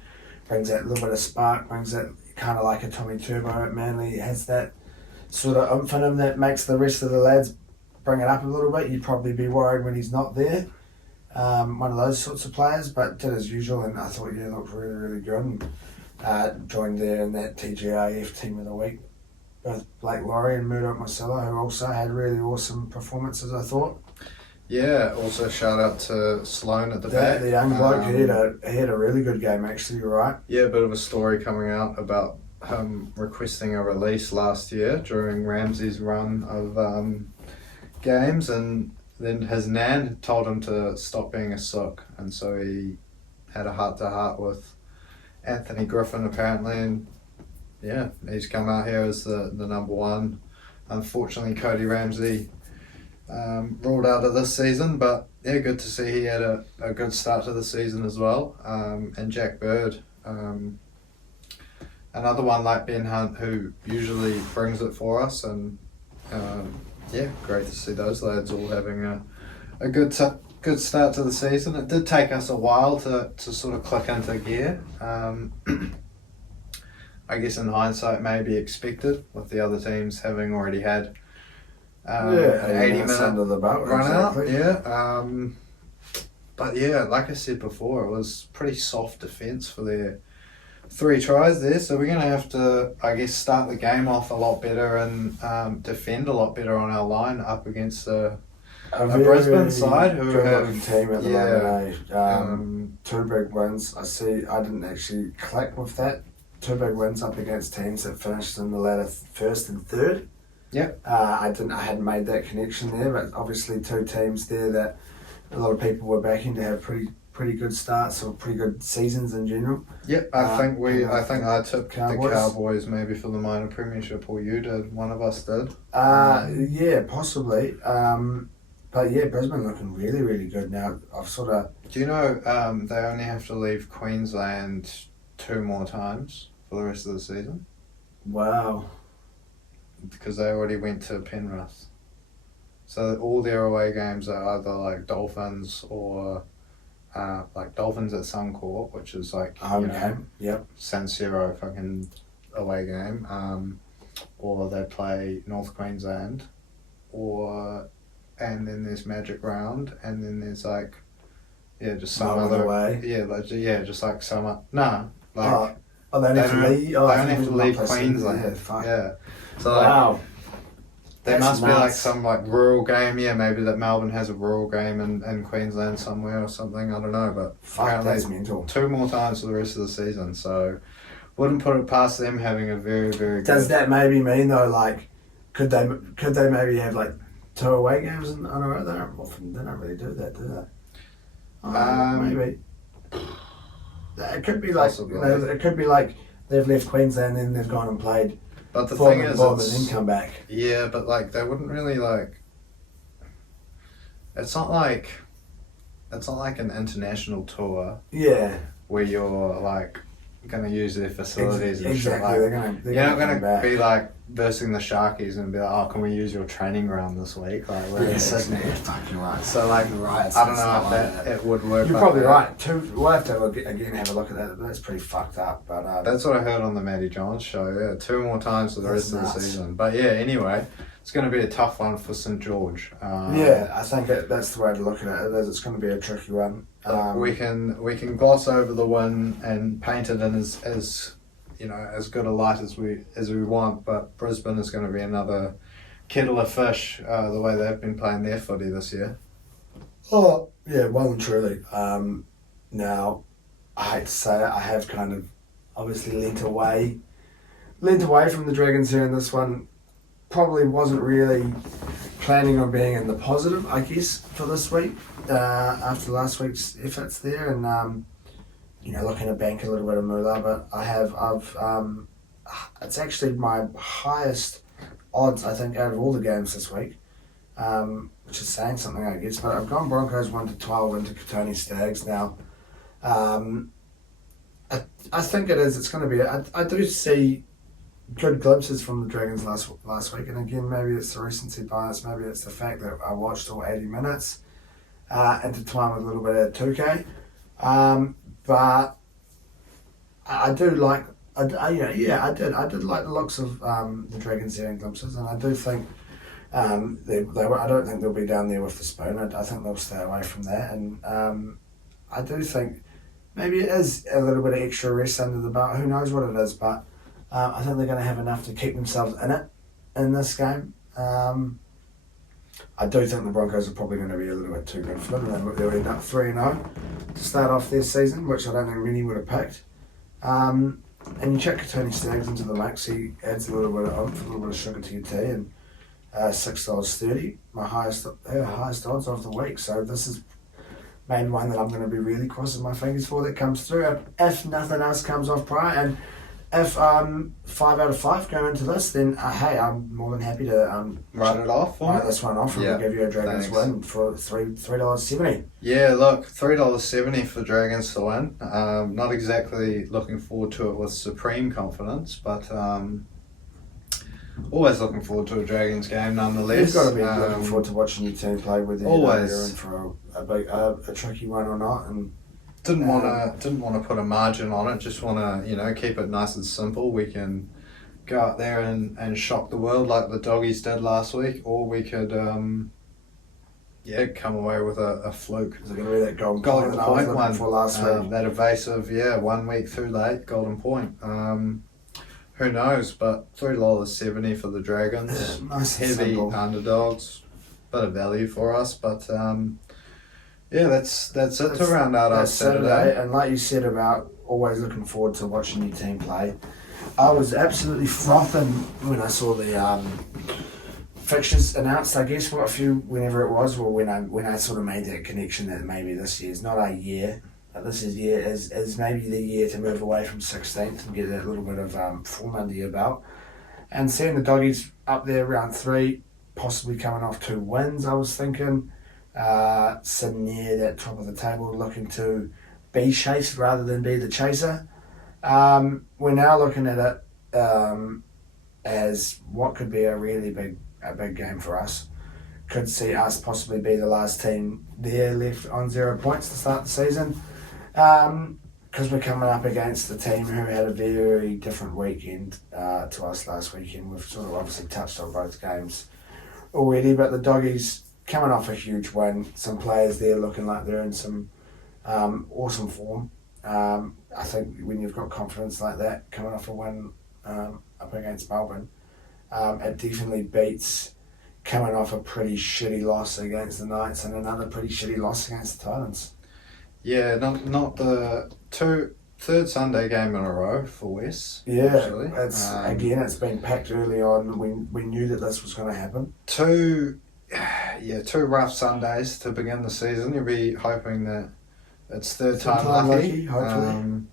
brings that little bit of spark, brings that kind of like a Tommy Turbo at Manly, has that sort of oomph in him that makes the rest of the lads bring it up a little bit. You'd probably be worried when he's not there. One of those sorts of players, but did as usual, and I thought looked really, really good. And joined there in that TGIF team of the week with Blake Laurie and Murdoch Marcelo, who also had really awesome performances, I thought. Yeah, also shout out to Sloan at the back. The young bloke, he had a really good game, actually, you're right. Yeah, a bit of a story coming out about him requesting a release last year during Ramsey's run of games, and then his nan told him to stop being a sook, and so he had a heart-to-heart with Anthony Griffin apparently, and yeah, he's come out here as the number one. Unfortunately, Cody Ramsey ruled out of this season, but yeah, good to see he had a good start to the season as well. And Jack Bird, another one like Ben Hunt, who usually brings it for us, and yeah, great to see those lads all having a good start to the season. It did take us a while to sort of click into gear. I guess in hindsight, maybe expected with the other teams having already had an 80-minute under the belt, run exactly. out. Yeah, but yeah, like I said before, it was pretty soft defence for their 3 tries there. So we're going to have to, I guess, start the game off a lot better and defend a lot better on our line up against a Brisbane side who have team at the moment. 2 big wins. I didn't actually click with that. 2 big wins up against teams that finished in the ladder first and third. Yep. I hadn't made that connection there, but obviously 2 teams there that a lot of people were backing to have pretty good starts or pretty good seasons in general. Yep. I think I took Cowboys. the Cowboys maybe for the minor premiership, or you did. One of us did. Yeah, possibly. But yeah, Brisbane looking really, really good now. I've sort of. Do you know they only have to leave Queensland 2 more times for the rest of the season? Wow. Because they already went to Penrith. So all their away games are either like Dolphins or like Dolphins at Suncorp, which is like Home game. Yep. San Siro fucking away game, or they play North Queensland, and then there's Magic Round, and then there's like just some other away. Just like some like. Oh, they only have to leave. They only have to leave Queensland. Yeah. So wow. There That's must be like nuts. some like rural game. Yeah, maybe that Melbourne has a rural game in Queensland somewhere or something. I don't know, but Fuck, that's mental. 2 more times for the rest of the season. So wouldn't put it past them having a very, very Does good. that maybe mean though, like, could they maybe have like 2 away games in a row? They don't really do that, do they? Maybe. It could be like it could be like they've left Queensland and they've gone and played. But the thing is, and then come back. Yeah, but like they wouldn't really like. It's not like an international tour Yeah. where you're like going to use their facilities and shit. Exactly. Like, They're you're not gonna going to be like versing the Sharkies and be like, oh, can we use your training ground this week? Like we're in Sydney. Fuck, you're right. So like, You're right. I don't know if it would work. You're like probably that. right. We'll have to again have a look at that. That's pretty fucked up. But That's what I heard on the Matty Johns show. Yeah, 2 more times for the That's rest of the nuts. season. But yeah, anyway, it's going to be a tough one for St George. yeah, I think that's the way to look at it. It's going to be a tricky one. We can gloss over the win and paint it in as as good a light as we want, but Brisbane is going to be another kettle of fish the way they've been playing their footy this year. Oh, yeah, well and truly. Now, I hate to say it, I have kind of obviously leant away from the Dragons here in this one. Probably wasn't really planning on being in the positive, I guess, for this week after last week's efforts there, and looking to bank a little bit of moolah. But I've it's actually my highest odds, I think, out of all the games this week, which is saying something, I guess. But I've gone Broncos 1-12 into Katoni Stags now. I think it's going to be. I do see good glimpses from the Dragons last week, and again, maybe it's the recency bias, maybe it's the fact that I watched all 80 minutes, intertwined with a little bit of 2K. But I do like I did. I did like the looks of the Dragons there in glimpses, and I do think I don't think they'll be down there with the spoon. I think they'll stay away from that, and I do think maybe it is a little bit of extra rest under the belt. Who knows what it is, but I think they're going to have enough to keep themselves in it in this game. I do think the Broncos are probably going to be a little bit too good for them. They'll end up 3-0 to start off their season, which I don't think many would have picked. And you chuck Tony Staggs into the mix, he adds a little bit of oomph, a little bit of sugar to your tea, and $6.30, my highest odds of the week. So this is maybe one that I'm going to be really crossing my fingers for that comes through. And if nothing else comes off prior, and if 5 out of 5 go into this, then hey, I'm more than happy to Write it off. write this one off and we'll give you a Dragons win for $3.70. Yeah, look, $3.70 for Dragons to win. Not exactly looking forward to it with supreme confidence, but always looking forward to a Dragons game nonetheless. You've got to be looking forward to watching your team play, whether you're in for a tricky one or not. And didn't want to put a margin on it. Just want to keep it nice and simple. We can go out there and shock the world like the Doggies did last week, or we could come away with a fluke. Is it going to be that golden point I was looking for last week? That evasive, 1 week too late, golden point. Who knows? But $3.70 for the Dragons. Nice, heavy simple underdogs, bit of value for us, but that's it to round out our Saturday. And like you said about always looking forward to watching your team play, I was absolutely frothing when I saw the fixtures announced. I guess whenever it was, or when I sort of made that connection that maybe this year's not our year. This year is maybe the year to move away from 16th and get that little bit of form under your belt. And seeing the Doggies up there round 3, possibly coming off 2 wins, I was thinking, sitting near that top of the table, looking to be chased rather than be the chaser. We're now looking at it as what could be a big game for us. Could see us possibly be the last team there left on 0 points to start the season. Because we're coming up against a team who had a very different weekend to us last weekend. We've sort of obviously touched on both games already, but the Doggies coming off a huge win, some players there looking like they're in some awesome form. I think when you've got confidence like that, coming off a win up against Melbourne, it definitely beats coming off a pretty shitty loss against the Knights and another pretty shitty loss against the Titans. Yeah, not the third Sunday game in a row for West. Yeah, actually. It's been packed early on. We knew that this was going to happen. Two rough Sundays to begin the season. You'll be hoping that it's third time lucky. Hopefully.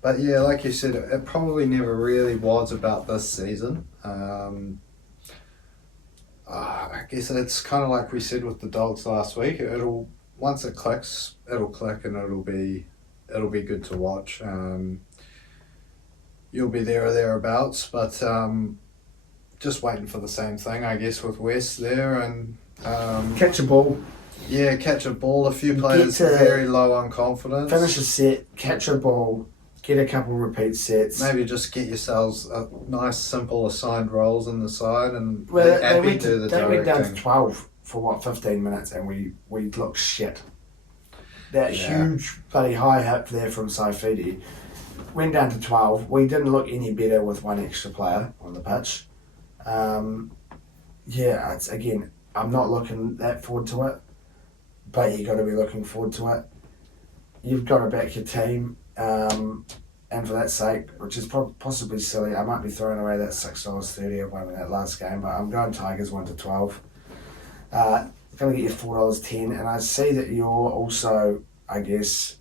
But yeah, like you said, it probably never really was about this season. I guess it's kind of like we said with the Dogs last week. Once it clicks, it'll click and it'll be good to watch. You'll be there or thereabouts, but just waiting for the same thing, I guess, with West there and catch a ball. Yeah, catch a ball. A few players very low on confidence. Finish a set, catch a ball, get a couple repeat sets. Maybe just get yourselves a nice, simple assigned roles in the side and they went down to 12 for 15 minutes and we looked shit. That huge bloody high hip there from Saifidi went down to 12. We didn't look any better with one extra player on the pitch. It's again, I'm not looking that forward to it, but you got to be looking forward to it. You've got to back your team, and for that sake, which is possibly silly, I might be throwing away that $6.30 I won in that last game, but I'm going Tigers 1 to 12. Going to get you $4.10, and I see that you're also, I guess,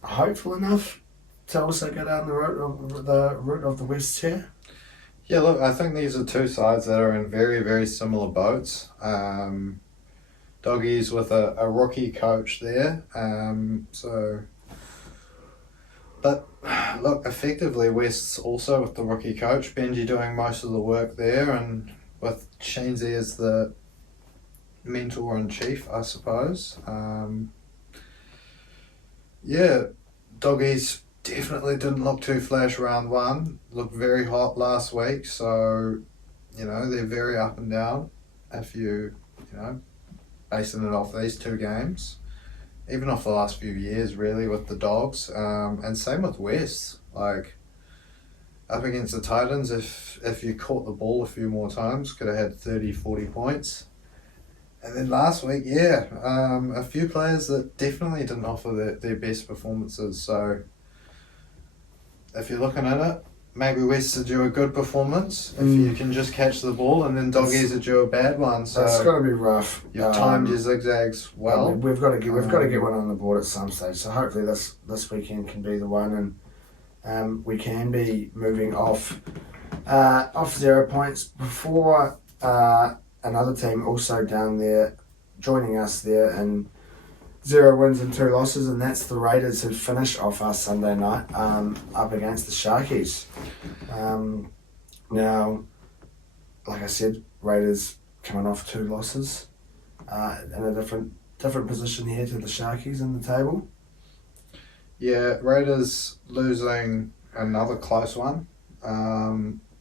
hopeful enough to also go down the route of the West here. Yeah, look, I think these are two sides that are in very, very similar boats. Doggies with a rookie coach there. But look, effectively West's also with the rookie coach, Benji doing most of the work there, and with Sheensy as the mentor in chief, I suppose. Doggies definitely didn't look too flash round one. Looked very hot last week, so they're very up and down. If you basing it off these two games, even off the last few years, really, with the Dogs, and same with West. Like up against the Titans, if you caught the ball a few more times, could have had 30, 40 points. And then last week, a few players that definitely didn't offer their best performances. So if you're looking at it, maybe West are due a good performance if you can just catch the ball, and then Doggies are due a bad one. So it's got to be rough. You've timed your zigzags well. We've got to get one on the board at some stage. So hopefully this weekend can be the one, and we can be moving off 0 points before another team also down there joining us there and 0 wins and 2 losses, and that's the Raiders, who finish off our Sunday night up against the Sharkies. Now, like I said, Raiders coming off 2 losses in a different position here to the Sharkies in the table. Yeah, Raiders losing another close one.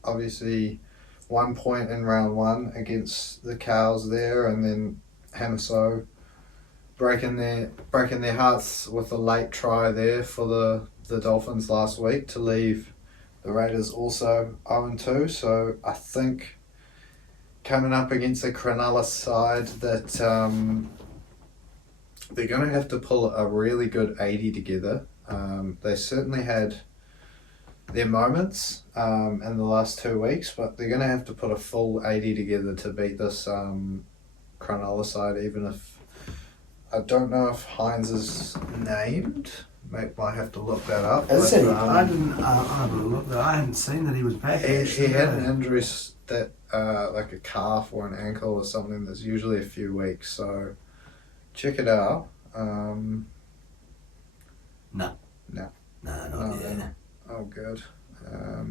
Obviously, 1 point in round 1 against the Cows there, and then Hamiso breaking their hearts with a late try there for the Dolphins last week to leave the Raiders also 0-2. So I think coming up against the Cronulla side that they're going to have to pull a really good 80 together. They certainly had their moments in the last 2 weeks, but they're going to have to put a full 80 together to beat this Cronulla side, even if I don't know if Hines is named. Might have to look that up. Is he? I haven't looked. I hadn't seen that he was back. He had an injury that like a calf or an ankle or something that's usually a few weeks. So check it out. No, not yet. Oh, good. A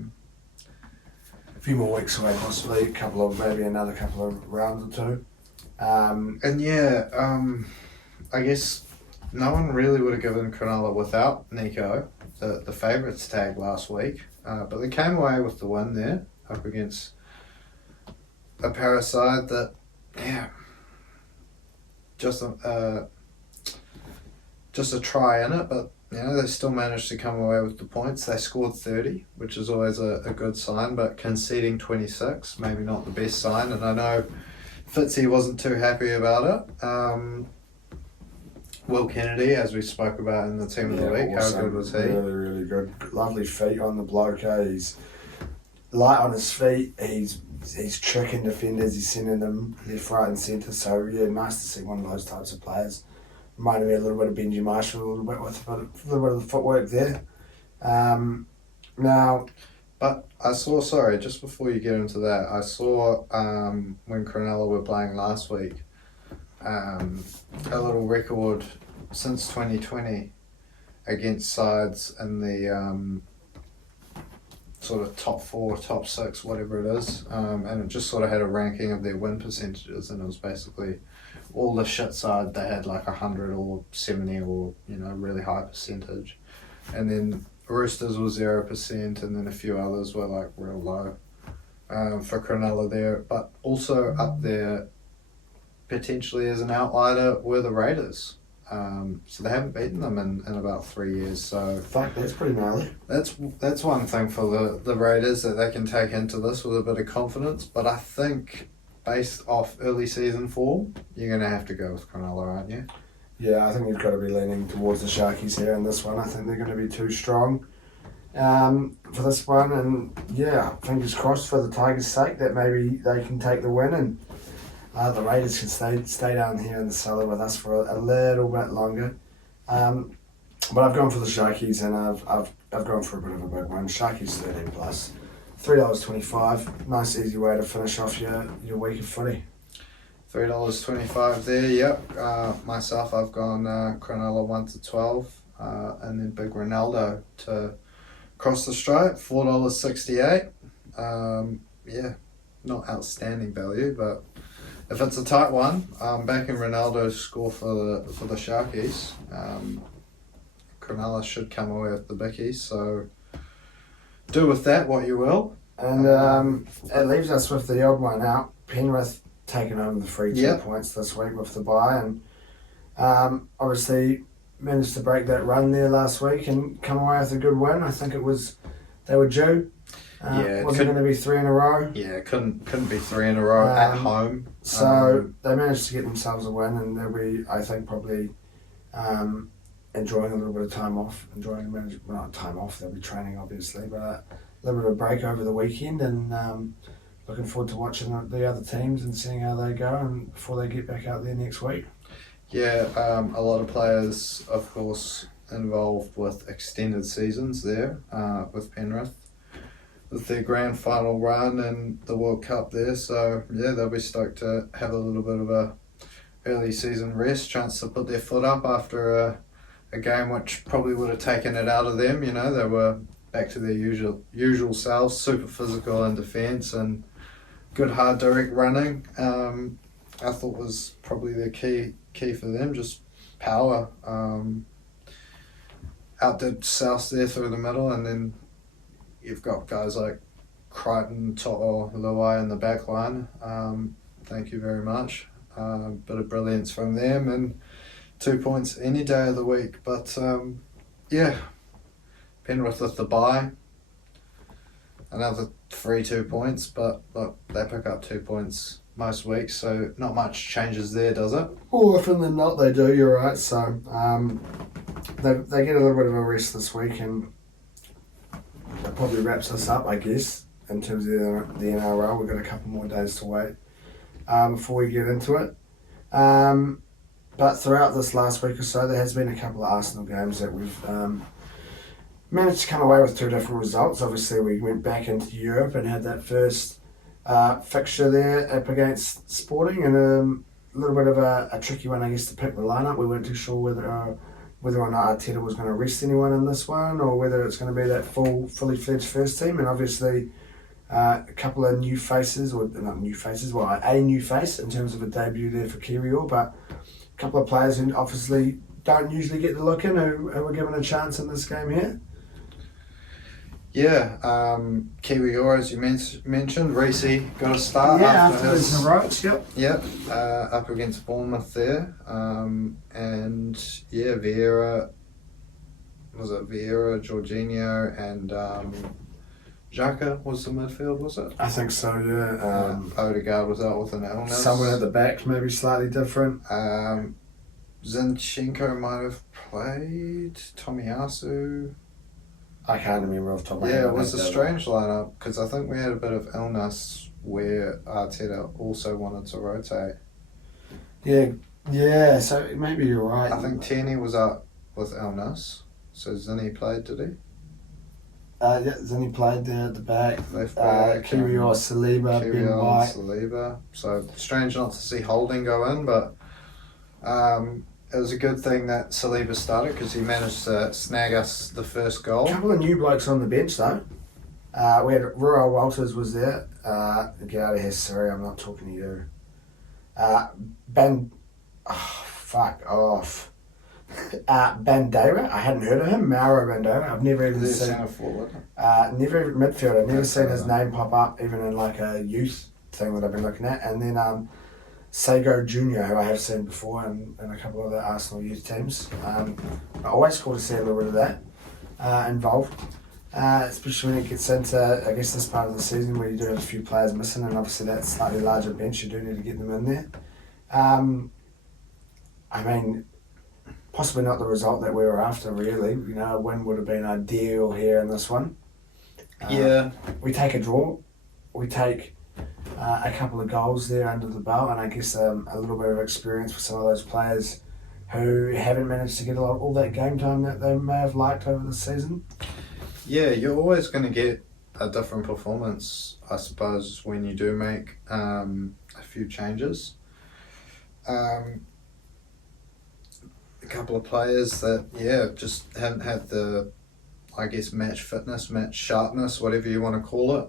few more weeks away, possibly. Maybe another couple of rounds or 2. I guess no one really would have given Cronulla without Nico the favourites tag last week, but they came away with the win there up against a Para side that, just a try in it, but they still managed to come away with the points. They scored 30, which is always a good sign, but conceding 26, maybe not the best sign, and I know Fitzy wasn't too happy about it. Will Kennedy, as we spoke about in the team of the week, how good was he? Really, really good. Lovely feet on the bloke. He's light on his feet. He's tricking defenders. He's sending them left, right, and centre. So nice to see one of those types of players. Reminded me a little bit of Benji Marshall, a little bit with a little bit of the footwork there. But I saw, just before you get into that, I saw when Cronulla were playing last week, a little record since 2020 against sides in the sort of top 4, top 6, whatever it is, and it just sort of had a ranking of their win percentages, and it was basically all the shit side, they had like 100 or 70 or really high percentage, and then Roosters was 0%, and then a few others were like real low for Cronulla there, but also up there potentially as an outlier were the Raiders. So they haven't beaten them in about 3 years. So fuck, that's pretty gnarly. That's one thing for the Raiders that they can take into this with a bit of confidence. But I think based off early season form, you're going to have to go with Cronulla, aren't you? Yeah, I think we've got to be leaning towards the Sharkies here in this one. I think they're going to be too strong for this one. And fingers crossed for the Tigers' sake that maybe they can take the win and the Raiders can stay down here in the cellar with us for a little bit longer. But I've gone for the Sharkies, and I've gone for a bit of a big one. Sharkies 13 plus, $3.25. Nice easy way to finish off your week of footy. $3.25 there. Yep. Myself, I've gone Cronulla 1-12, and then Big Ronaldo to cross the stripe, $4.68. Not outstanding value, but if it's a tight one, backing Ronaldo's score for the Sharkies Cronulla should come away with the bickies, so do with that what you will. And it leaves us with the odd one out. Penrith taking home the free 2 Yep. points this week with the bye, and obviously managed to break that run there last week and come away with a good win. I think they were due. Yeah, wasn't going to be 3 in a row. Yeah, couldn't be 3 in a row at home. So they managed to get themselves a win, and they'll be, I think, probably enjoying a little bit of time off. Not time off, they'll be training obviously, but a little bit of a break over the weekend, and looking forward to watching the other teams and seeing how they go and before they get back out there next week. Yeah, a lot of players, of course, involved with extended seasons there with Penrith, with their grand final run and the World Cup there. So yeah, they'll be stoked to have a little bit of a early season rest, chance to put their foot up after a game which probably would have taken it out of them. You know, they were back to their usual selves, super physical in defence and good hard direct running. I thought was probably the key for them, just power. Outdid South there through the middle, and then you've got guys like Crichton, To'o, Luai in the back line. Thank you very much. Bit of brilliance from them, and 2 points any day of the week. But yeah, Penrith with the bye. Another 2 points, but look, they pick up 2 points most weeks, so not much changes there, does it? More often than not, they do. You're right. So they get a little bit of a rest this week, and that probably wraps us up, I guess, in terms of the NRL. We've got a couple more days to wait before we get into it. But throughout this last week or so, there has been a couple of Arsenal games that we've managed to come away with 2 different results. Obviously, we went back into Europe and had that first fixture there up against Sporting, and a little bit of a tricky one, I guess, to pick the lineup. We weren't too sure whether or not Arteta was going to rest anyone in this one, or whether it's going to be that fully fledged first team. And obviously, a couple of new faces, or not new faces, well, a new face in terms of a debut there for Kiwior, but a couple of players who obviously don't usually get the look in, who were given a chance in this game here. Yeah, Kiwior, as you mentioned, Reece got a start after his heroics, yep. Yep, up against Bournemouth there. And yeah, Vieira, Jorginho, and Xhaka was the midfield, was it? I think so, yeah. Odegaard was out with an illness. Someone at the back, maybe slightly different. Zinchenko might have played. Tomiyasu. I can't remember off the top of my head. Yeah, it was a strange lineup because I think we had a bit of illness where Arteta also wanted to rotate. Yeah, so maybe you're right. I think Tierney was out with illness, so Zinni played, did he? Yeah, Zinni played there at the back. Left back. Kiwior, Saliba, Ben White. Saliba. So strange not to see Holding go in, but it was a good thing that Saliba started because he managed to snag us the first goal. A couple of new blokes on the bench though. We had Royal Walters was there. Get out of here, sorry, I'm not talking to you. Bandera, I hadn't heard of him. Mauro Bandera, I've never even seen. Centre forward. Never midfield. I've never seen his name pop up even in like a youth thing that I've been looking at. And then Sago Jr., who I have seen before in a couple of the Arsenal youth teams. Always cool to see a little bit of that involved, especially when it gets into, I guess, this part of the season where you do have a few players missing, and obviously that slightly larger bench, you do need to get them in there. I mean, possibly not the result that we were after, really. You know, a win would have been ideal here in this one. Yeah. We take a draw. We take a couple of goals there under the belt, and I guess a little bit of experience for some of those players who haven't managed to get all that game time that they may have liked over the season. Yeah, you're always going to get a different performance, I suppose, when you do make a few changes. A couple of players that, just haven't had the, I guess, match fitness, match sharpness, whatever you want to call it.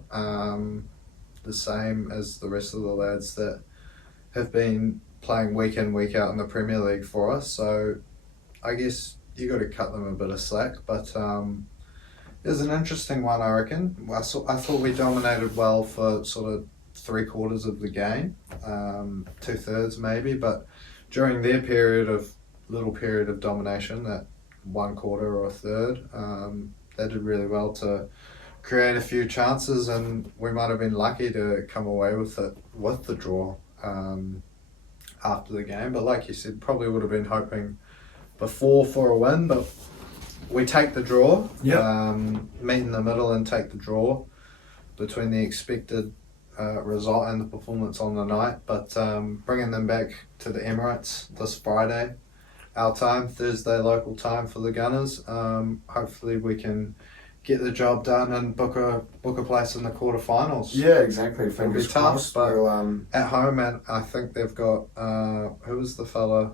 The same as the rest of the lads that have been playing week in, week out in the Premier League for us. So I guess, you got to cut them a bit of slack. But it was an interesting one, I reckon. I thought we dominated well for sort of 3/4 of the game, 2/3 maybe. But during their little period of domination, that 1/4 or a third, they did really well to create a few chances, and we might have been lucky to come away with the draw after the game. But like you said, probably would have been hoping before for a win, but we take the draw. Meet in the middle and take the draw between the expected result and the performance on the night. But bringing them back to the Emirates this Friday, our time, Thursday local time for the Gunners. Hopefully we can get the job done and book a place in the quarterfinals. Yeah, exactly. It'll be Fingers tough, crossed. but We'll, at home, and I think they've got who was the fella,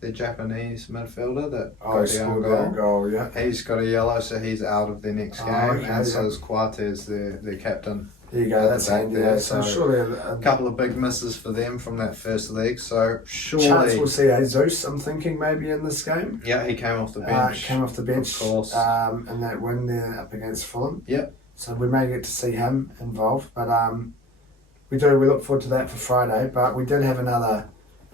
the Japanese midfielder that he got the own scored goal. that goal, yeah. He's got a yellow, so he's out of their next game, Okay, and so yeah. is Coates, their captain. There you go, that's back handy. there, Yeah. So so surely A couple of big misses for them from that first leg, so surely. chance we'll see Jesus, I'm thinking, maybe in this game. Yeah, he came off the bench. Came off the bench, Of course. and that win there up against Fulham. Yep. So we may get to see him involved, but we look forward to that for Friday. But we did have another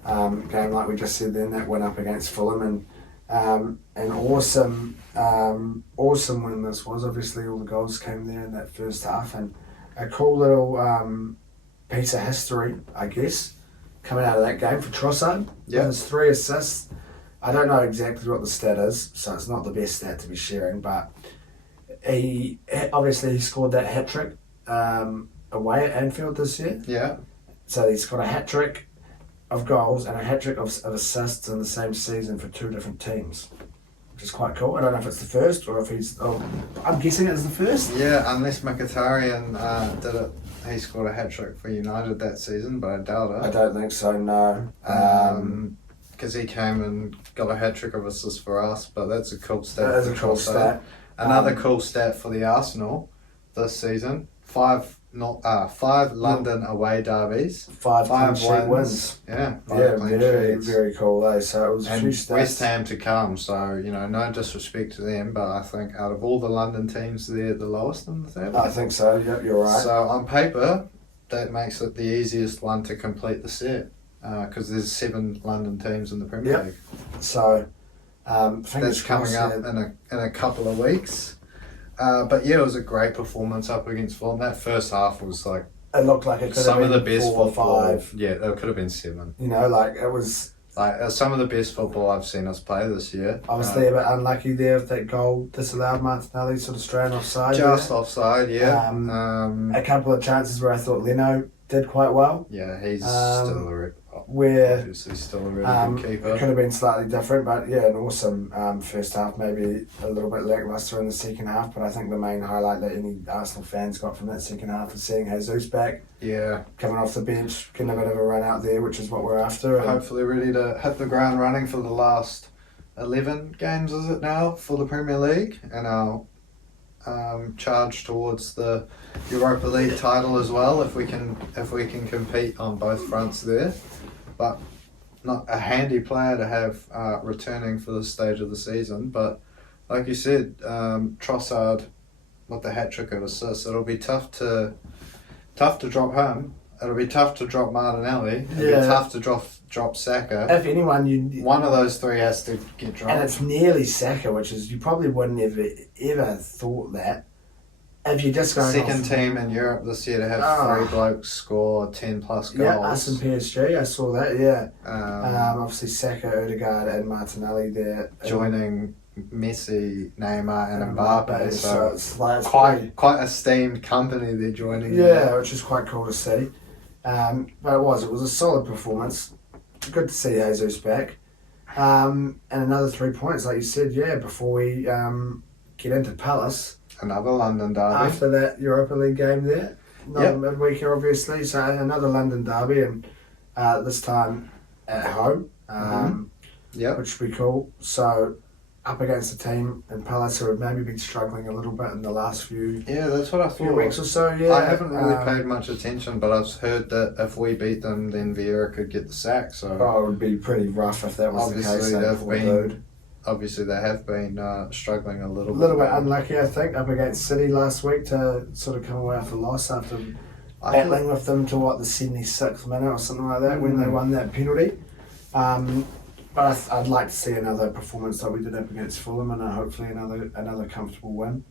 game, like we just said then, that went up against Fulham, and an awesome win this was. Obviously, all the goals came there in that first half, and a cool little piece of history, I guess, coming out of that game for Trossard. Yep. There's 3 assists. I don't know exactly what the stat is, so it's not the best stat to be sharing, but he scored that hat-trick away at Anfield this year. Yeah. So he's got a hat-trick of goals and a hat-trick of assists in the same season for 2 different teams, which is quite cool. I don't know if it's the first or if I'm guessing it's the first. Yeah, unless Mkhitaryan did it. He scored a hat-trick for United that season, but I doubt it. I don't think so, no. Because he came and got a hat-trick of assists for us, but that's a cool stat. That is for a cool Trossard. stat. Another cool stat for the Arsenal this season: 5 London away derbies, 5 clean sheet wins. Yeah, 5 Yeah, clean very, sheets. very cool, though. So it was a And few stats. West Ham to come, so no disrespect to them, but I think out of all the London teams, they're the lowest in the table. I think so, yep, you're right. So on paper, that makes it the easiest one to complete the set, because there's 7 London teams in the Premier Yep. League. So, fingers That's coming crossed, up yeah. in a couple of weeks. But yeah, it was a great performance up against Fulham. That first half was like It looked like it could some have of been the best 4 or football. 5. Yeah, it could have been 7. It was Like some of the best football I've seen us play this year. obviously a bit unlucky there with that goal disallowed. Martinelli sort of straying offside. Just there. offside, yeah. A couple of chances where I thought Leno did quite well. Yeah, he's Where obviously still a really good it keeper. could have been slightly different, but yeah, an awesome first half. Maybe a little bit lacklustre in the second half, but I think the main highlight that any Arsenal fans got from that second half was seeing Jesus back, Yeah, coming off the bench, getting a bit of a run out there, which is what we're after. And hopefully ready to hit the ground running for the last 11 games, is it now, for the Premier League, and our charge towards the Europa League title as well, if we can compete on both fronts there. But not a handy player to have returning for this stage of the season. But like you said, Trossard with the hat-trick of assists, it'll be tough to drop him. It'll be tough to drop Martinelli. It'll be tough to drop Saka. if anyone, One of those 3 has to get dropped. and it's nearly Saka, which is you probably wouldn't ever thought that. If you're just going Second off, team in Europe this year to have Oh. 3 blokes score 10 plus goals. Yeah, us and PSG, I saw that. Yeah, Um, obviously Saka, Odegaard, and Martinelli there joining Messi, Neymar, and Mbappe. So it's like it's pretty- quite esteemed company they're joining. yeah, which is quite cool to see. But it was a solid performance. Good to see Jesus back. And another 3 points, like you said, before we get into Palace. Another London derby. After that Europa League game there. Not midweeker, obviously. So another London derby, and this time at home, Yep. which would be cool. So up against a team in Palace who have maybe been struggling a little bit in the last few Yeah, that's what I thought. weeks or so. Yeah, I haven't really paid much attention, but I've heard that if we beat them, then Vieira could get the sack. So Oh, it would be pretty rough if that was the case. obviously that they've poor been dude. obviously they have been struggling a little A bit. little bit unlucky, I think, up against City last week to sort of come away with a loss after battling with them to the 76th minute or something like that when they won that penalty. But I'd like to see another performance like we did up against Fulham, and hopefully another comfortable win.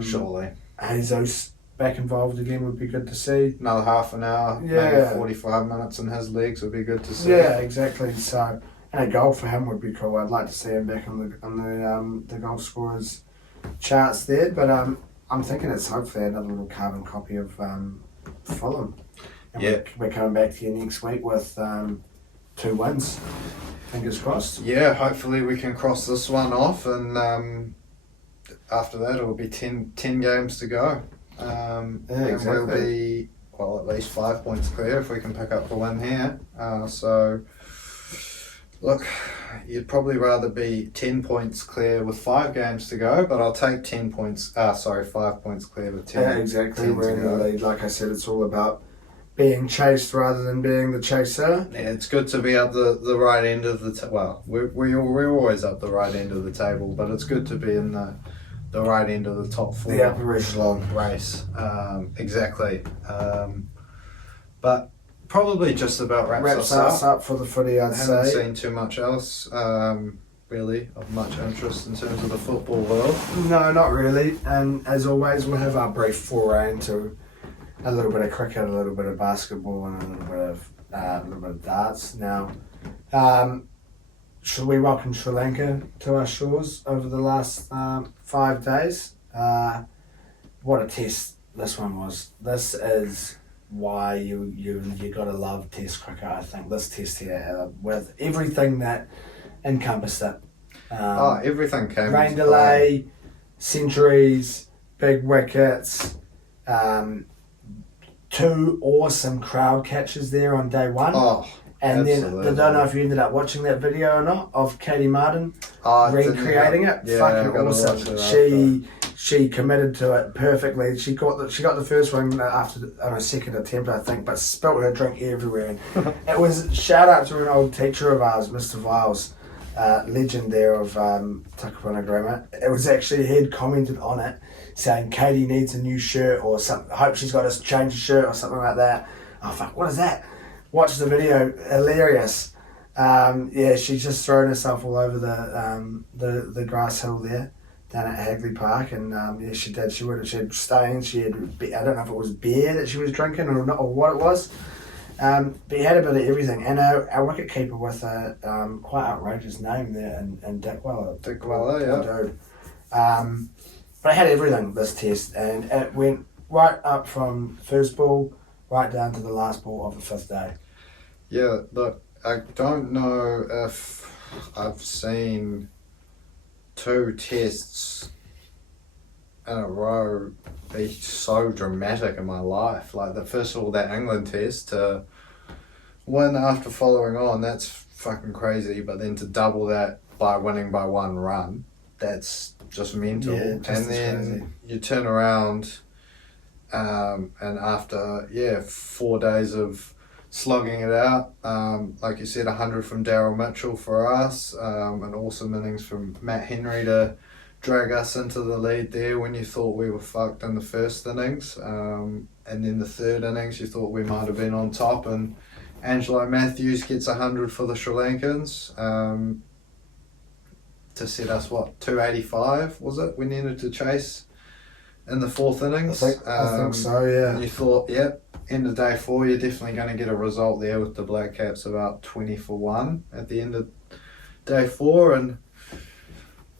Surely. Jesus back involved again would be good to see. Another half an hour, maybe 45 minutes in his legs would be good to see. Yeah, exactly. So, and a goal for him would be cool. I'd like to see him back on the goal scorers charts there. But I'm thinking it's hopefully another little carbon copy of Fulham. And we're coming back to you next week with 2 wins. Fingers crossed. Yeah, hopefully we can cross this one off, and after that it'll be 10 games to go. And we'll be, well, at least 5 points clear if we can pick up the win here. So, look, you'd probably rather be 10 points clear with 5 games to go, but I'll take 5 points clear with 10. Yeah, exactly. We're in the lead. Like I said, it's all about being chased rather than being the chaser. Yeah, it's good to be up the right end of the we're always up the right end of the table, but it's good to be in the right end of the top 4. The upper echelon race. Exactly. But probably just about wraps us up for the footy, I'd say. I haven't seen too much else really of much interest in terms of the football world. No, not really. And as always, we'll have our brief foray into a little bit of cricket, a little bit of basketball, and a little bit of darts. Now, should we welcome Sri Lanka to our shores over the last 5 days? What a test this one was. This is why you gotta love Test cricket. I think this test here, with everything that encompassed it. Everything came. Rain delay, centuries, big wickets. 2 awesome crowd catches there on day 1. And absolutely. then, I don't know if you ended up watching that video or not, of Katie Martin recreating it. Yeah, fucking awesome. She committed to it perfectly. She got the first one on a second attempt, I think, but spilt her drink everywhere. It was, shout out to an old teacher of ours, Mr. Viles, legend there of Takapuna Grammar. It was actually, he had commented on it saying Katie needs a new shirt or something. I hope she's got to change a shirt or something like that. Oh fuck, what is that? Watch the video, hilarious. She's just thrown herself all over the grass hill there down at Hagley Park, and she did. She had stains. She had, I don't know if it was beer that she was drinking or not, or what it was. But he had a bit of everything, and our wicket keeper with a quite outrageous name there, and Dick Weller. Dick Weller, yeah. Dude. But it had everything, this test, and it went right up from first ball right down to the last ball of the 5th day. Yeah, look, I don't know if I've seen 2 tests in a row be so dramatic in my life. Like, first of all, that England test to win after following on, that's fucking crazy. But then to double that by winning by 1 run, that's just mental. Yeah, and then crazy. You turn around and after 4 days of slugging it out, like you said, 100 from Daryl Mitchell for us, an awesome innings from Matt Henry to drag us into the lead there when you thought we were fucked in the first innings, and then the 3rd innings you thought we might have been on top, and Angelo Matthews gets 100 for the Sri Lankans to set us 285 was it we needed to chase in the 4th innings. I think so, yeah. And you thought, end of day 4, you're definitely going to get a result there with the Black Caps about 20 for 1 at the end of day 4, and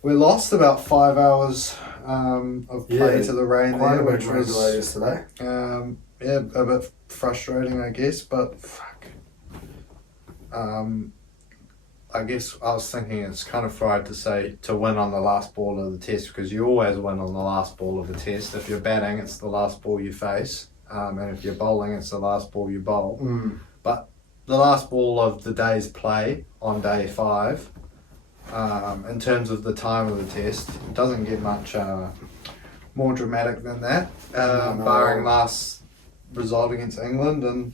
we lost about 5 hours of play to the rain there, which was yesterday. A bit frustrating, I guess, but fuck. I guess I was thinking it's kind of fried to say to win on the last ball of the test, because you always win on the last ball of the test. If you're batting, it's the last ball you face, and if you're bowling, it's the last ball you bowl. But the last ball of the day's play on day 5, in terms of the time of the test, it doesn't get much more dramatic than that, barring last result against England, and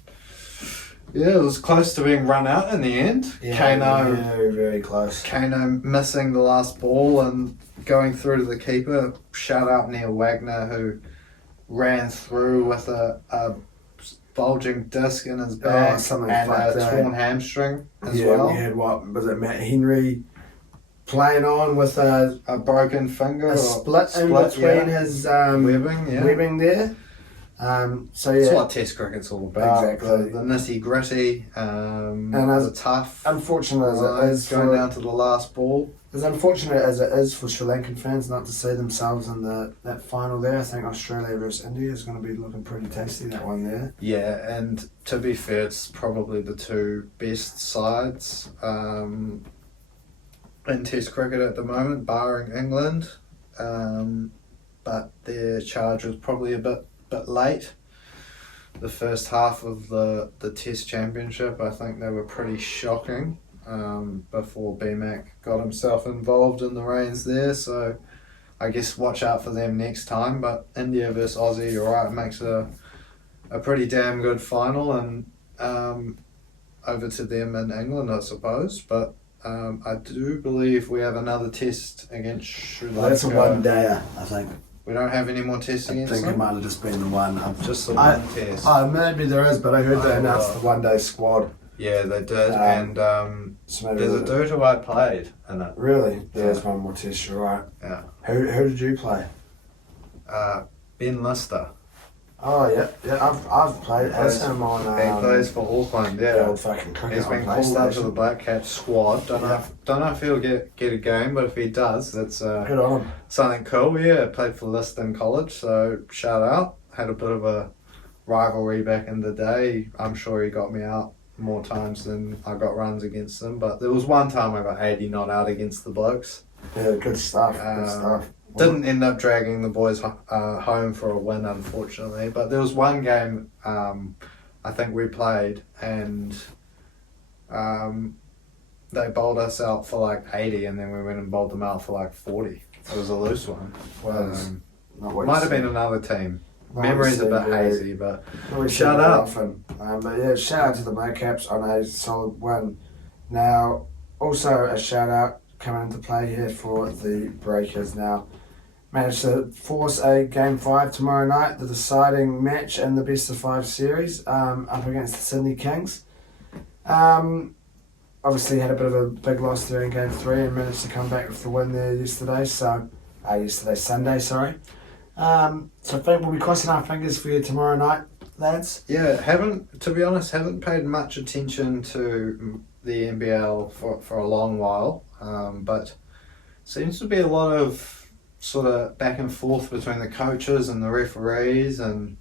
Yeah, it was close to being run out in the end. Kano, very, very close. Kano missing the last ball and going through to the keeper. Shout out Neil Wagner, who ran through with a bulging disc in his back something and like a that. torn hamstring as Yeah, well. we had was it Matt Henry playing on with a broken finger, or split in between his webbing there. So yeah, that's what Test cricket's all about. Exactly. The nitty gritty, and as the tough. unfortunate as it is going down to the last ball. As unfortunate as it is for Sri Lankan fans not to see themselves in that final there, I think Australia versus India is going to be looking pretty tasty, that one there. Yeah, and to be fair, it's probably the two best sides in Test cricket at the moment, barring England. But their charge was probably a bit late. The first half of the Test Championship, I think they were pretty shocking. Before BMAC got himself involved in the reins there, so I guess watch out for them next time. But India versus Aussie, you're right, makes a pretty damn good final, and over to them in England, I suppose. But I do believe we have another test against Sri Lanka. That's a one-dayer, I think. We don't have any more tests I against think them? it might have just been the one. Just the one test. Maybe there is, but I heard they announced the one-day squad. Yeah, they did, and So there's a dude who I played in it. Really? There's one more test, you're right. Yeah. Who did you play? Ben Lister. Oh yeah, I've played as him on. He plays for Auckland, the yeah. old fucking cricket He's on been called up to the PlayStation. Black Cat squad. Don't know if he'll get a game, but if he does, that's Good on him. something cool. Yeah, played for Liston College, so shout out. Had a bit of a rivalry back in the day. I'm sure he got me out more times than I got runs against him, but there was one time I got 80 not out against the blokes. Yeah, good stuff. Good stuff. Didn't end up dragging the boys home for a win, unfortunately. But there was one game I think we played, and they bowled us out for like 80, and then we went and bowled them out for like 40. It was a loose one. Might have been another team. Memory's a bit hazy, but shout out. But yeah, shout out to the Black Caps on a solid win. Now, also a shout out coming into play here for the Breakers. Now, managed to force a Game 5 tomorrow night, the deciding match in the best of 5 series, up against the Sydney Kings. Obviously had a bit of a big loss there in Game 3 and managed to come back with the win there Sunday, sorry. So I think we'll be crossing our fingers for you tomorrow night, lads. Yeah, to be honest, haven't paid much attention to the NBL for a long while, but seems to be a lot of sort of back and forth between the coaches and the referees and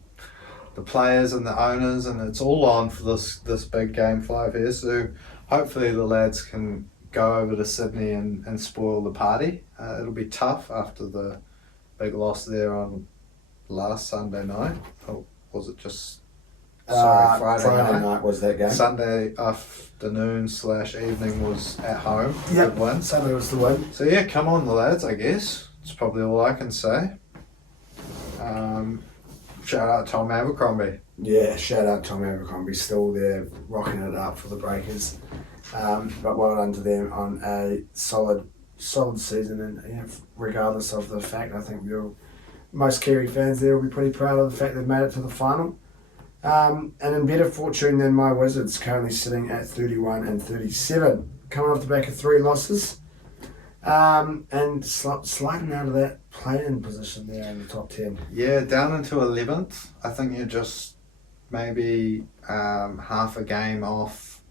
the players and the owners, and it's all on for this big Game 5 here, so hopefully the lads can go over to Sydney and spoil the party. It'll be tough after the big loss there on last Sunday night. Or was it just Friday night was that game. Sunday afternoon/evening was at home. Yep. Good win. Sunday was the win. So yeah, come on the lads, I guess. It's probably all I can say. Shout out Tom Abercrombie. Yeah, shout out Tom Abercrombie, still there rocking it up for the Breakers. But well done to them on a solid season, and regardless of the fact, I think most Kiwi fans there will be pretty proud of the fact they've made it to the final. And in better fortune than my Wizards, currently sitting at 31 and 37, coming off the back of 3 losses, and sliding out of that play-in position there in the top 10. Yeah, down into 11th. I think you're just maybe half a game off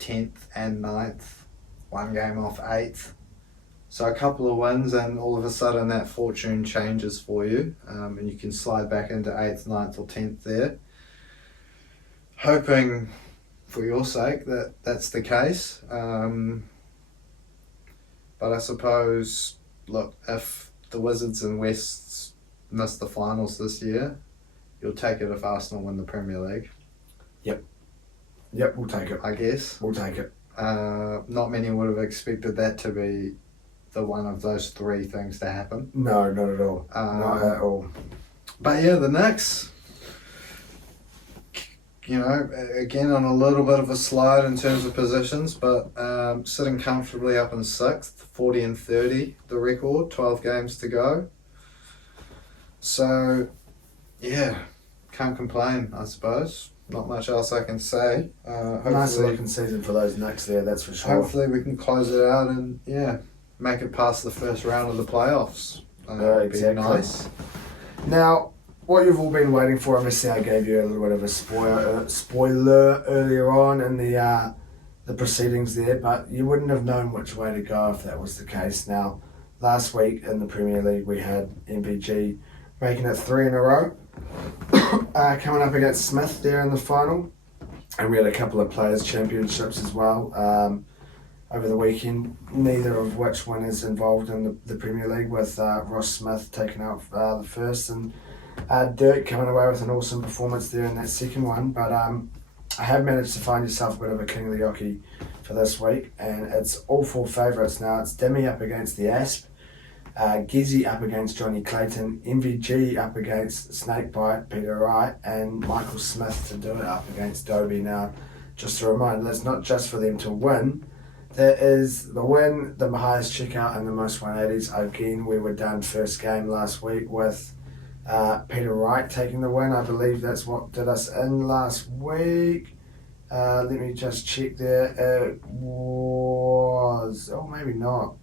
10th and 9th, 1 game off 8th. So a couple of wins and all of a sudden that fortune changes for you, and you can slide back into 8th, 9th or 10th there. Hoping for your sake that that's the case. But I suppose, look, if the Wizards and Wests miss the finals this year, you'll take it if Arsenal win the Premier League. Yep, we'll take it. I guess. We'll take it. Not many would have expected that to be the one of those 3 things to happen. No, not at all. Not at all. But yeah, the Knicks, you know, again on a little bit of a slide in terms of positions, but sitting comfortably up in 6th, 40 and 30, the record, 12 games to go. So, yeah, can't complain, I suppose. Not much else I can say. Nice looking season for those Knicks there, that's for sure. Hopefully we can close it out and, yeah, make it past the first round of the playoffs. Exactly. Be nice. Now, what you've all been waiting for, obviously I gave you a little bit of a spoiler earlier on in the proceedings there, but you wouldn't have known which way to go if that was the case. Now, last week in the Premier League we had MVG making it 3 in a row, coming up against Smith there in the final, and we had a couple of Players' Championships as well over the weekend, neither of which winners involved in the Premier League, with Ross Smith taking out the first and Dirk coming away with an awesome performance there in that second one. But I have managed to find yourself a bit of a King of the Yockey for this week, and it's all 4 favourites now. It's Demi up against the Asp, Gizzy up against Johnny Clayton, MVG up against Snakebite, Peter Wright, and Michael Smith to do it up against Dobie. Now, just a reminder, that's not just for them to win. That is the win, the highest checkout, and the most 180s. Again, we were done first game last week with Peter Wright taking the win. I believe that's what did us in last week. Let me just check there. It was... oh, maybe not.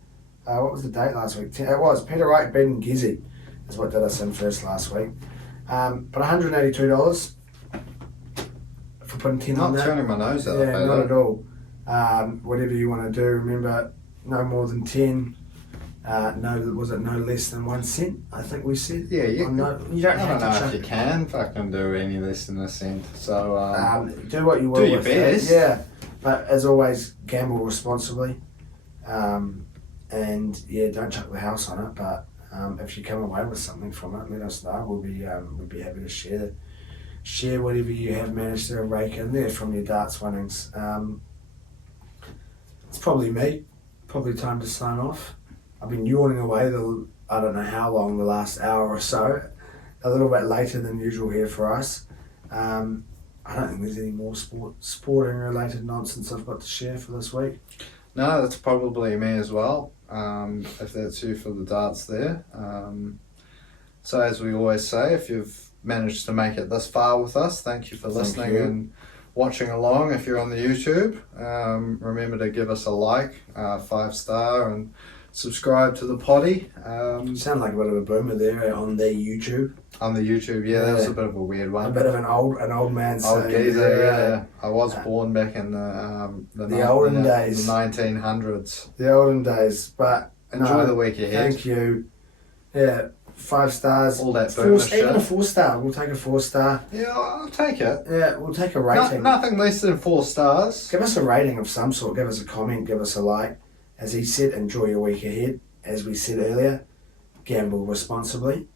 What was the date last week? It was Peter Wright beating Gizzy is what did us in first last week. But $182 for putting 10 on that. Not turning my nose out. Yeah, not at all. Whatever you want to do, remember, no more than 10. Was it no less than 1 cent? I think we said. Yeah, you don't I don't know if you can fucking do any less than a cent. So do what you will. Do your with it. best. Yeah, but as always, gamble responsibly, and yeah, don't chuck the house on it. But if you come away with something from it, let us know. We'll be happy to share whatever you have managed to rake in there from your darts winnings. It's probably me. Probably time to sign off. I've been yawning away I don't know how long, the last hour or so. A little bit later than usual here for us. I don't think there's any more sporting related nonsense I've got to share for this week. no, that's probably me as well. If that's you for the darts there. So as we always say, if you've managed to make it this far with us, thank you for listening you. and watching along. If you're on the YouTube, remember to give us a like, 5-star, and subscribe to the potty. Sound like a bit of a boomer there on their YouTube. On the YouTube, yeah, that was a bit of a weird one. A bit of an old man Old saying geezer, there, yeah. I was born back in the olden days. the 1900s. The olden days, but Enjoy the week ahead. Thank you. Yeah, 5 stars. All that boomer shit. Even a 4-star. We'll take a 4-star. Yeah, I'll take it. Yeah, we'll take a rating. Nothing less than 4 stars. Give us a rating of some sort. Give us a comment. Give us a like. As he said, enjoy your week ahead. As we said earlier, gamble responsibly.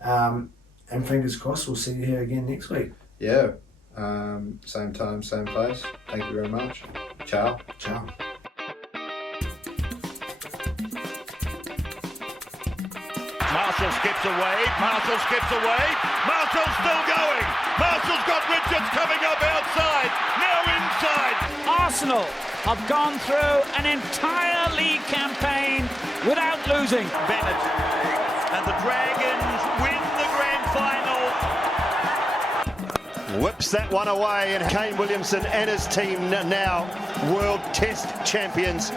And fingers crossed, we'll see you here again next week. Yeah. Same time, same place. Thank you very much. Ciao. Ciao. Marshall skips away. Marshall skips away. Marshall's still going. Marshall's got Richards coming up outside. Now inside. Arsenal have gone through an entire league campaign without losing. Bennett and the Dragons win the grand final. Whips that one away, and Kane Williamson and his team now World Test champions.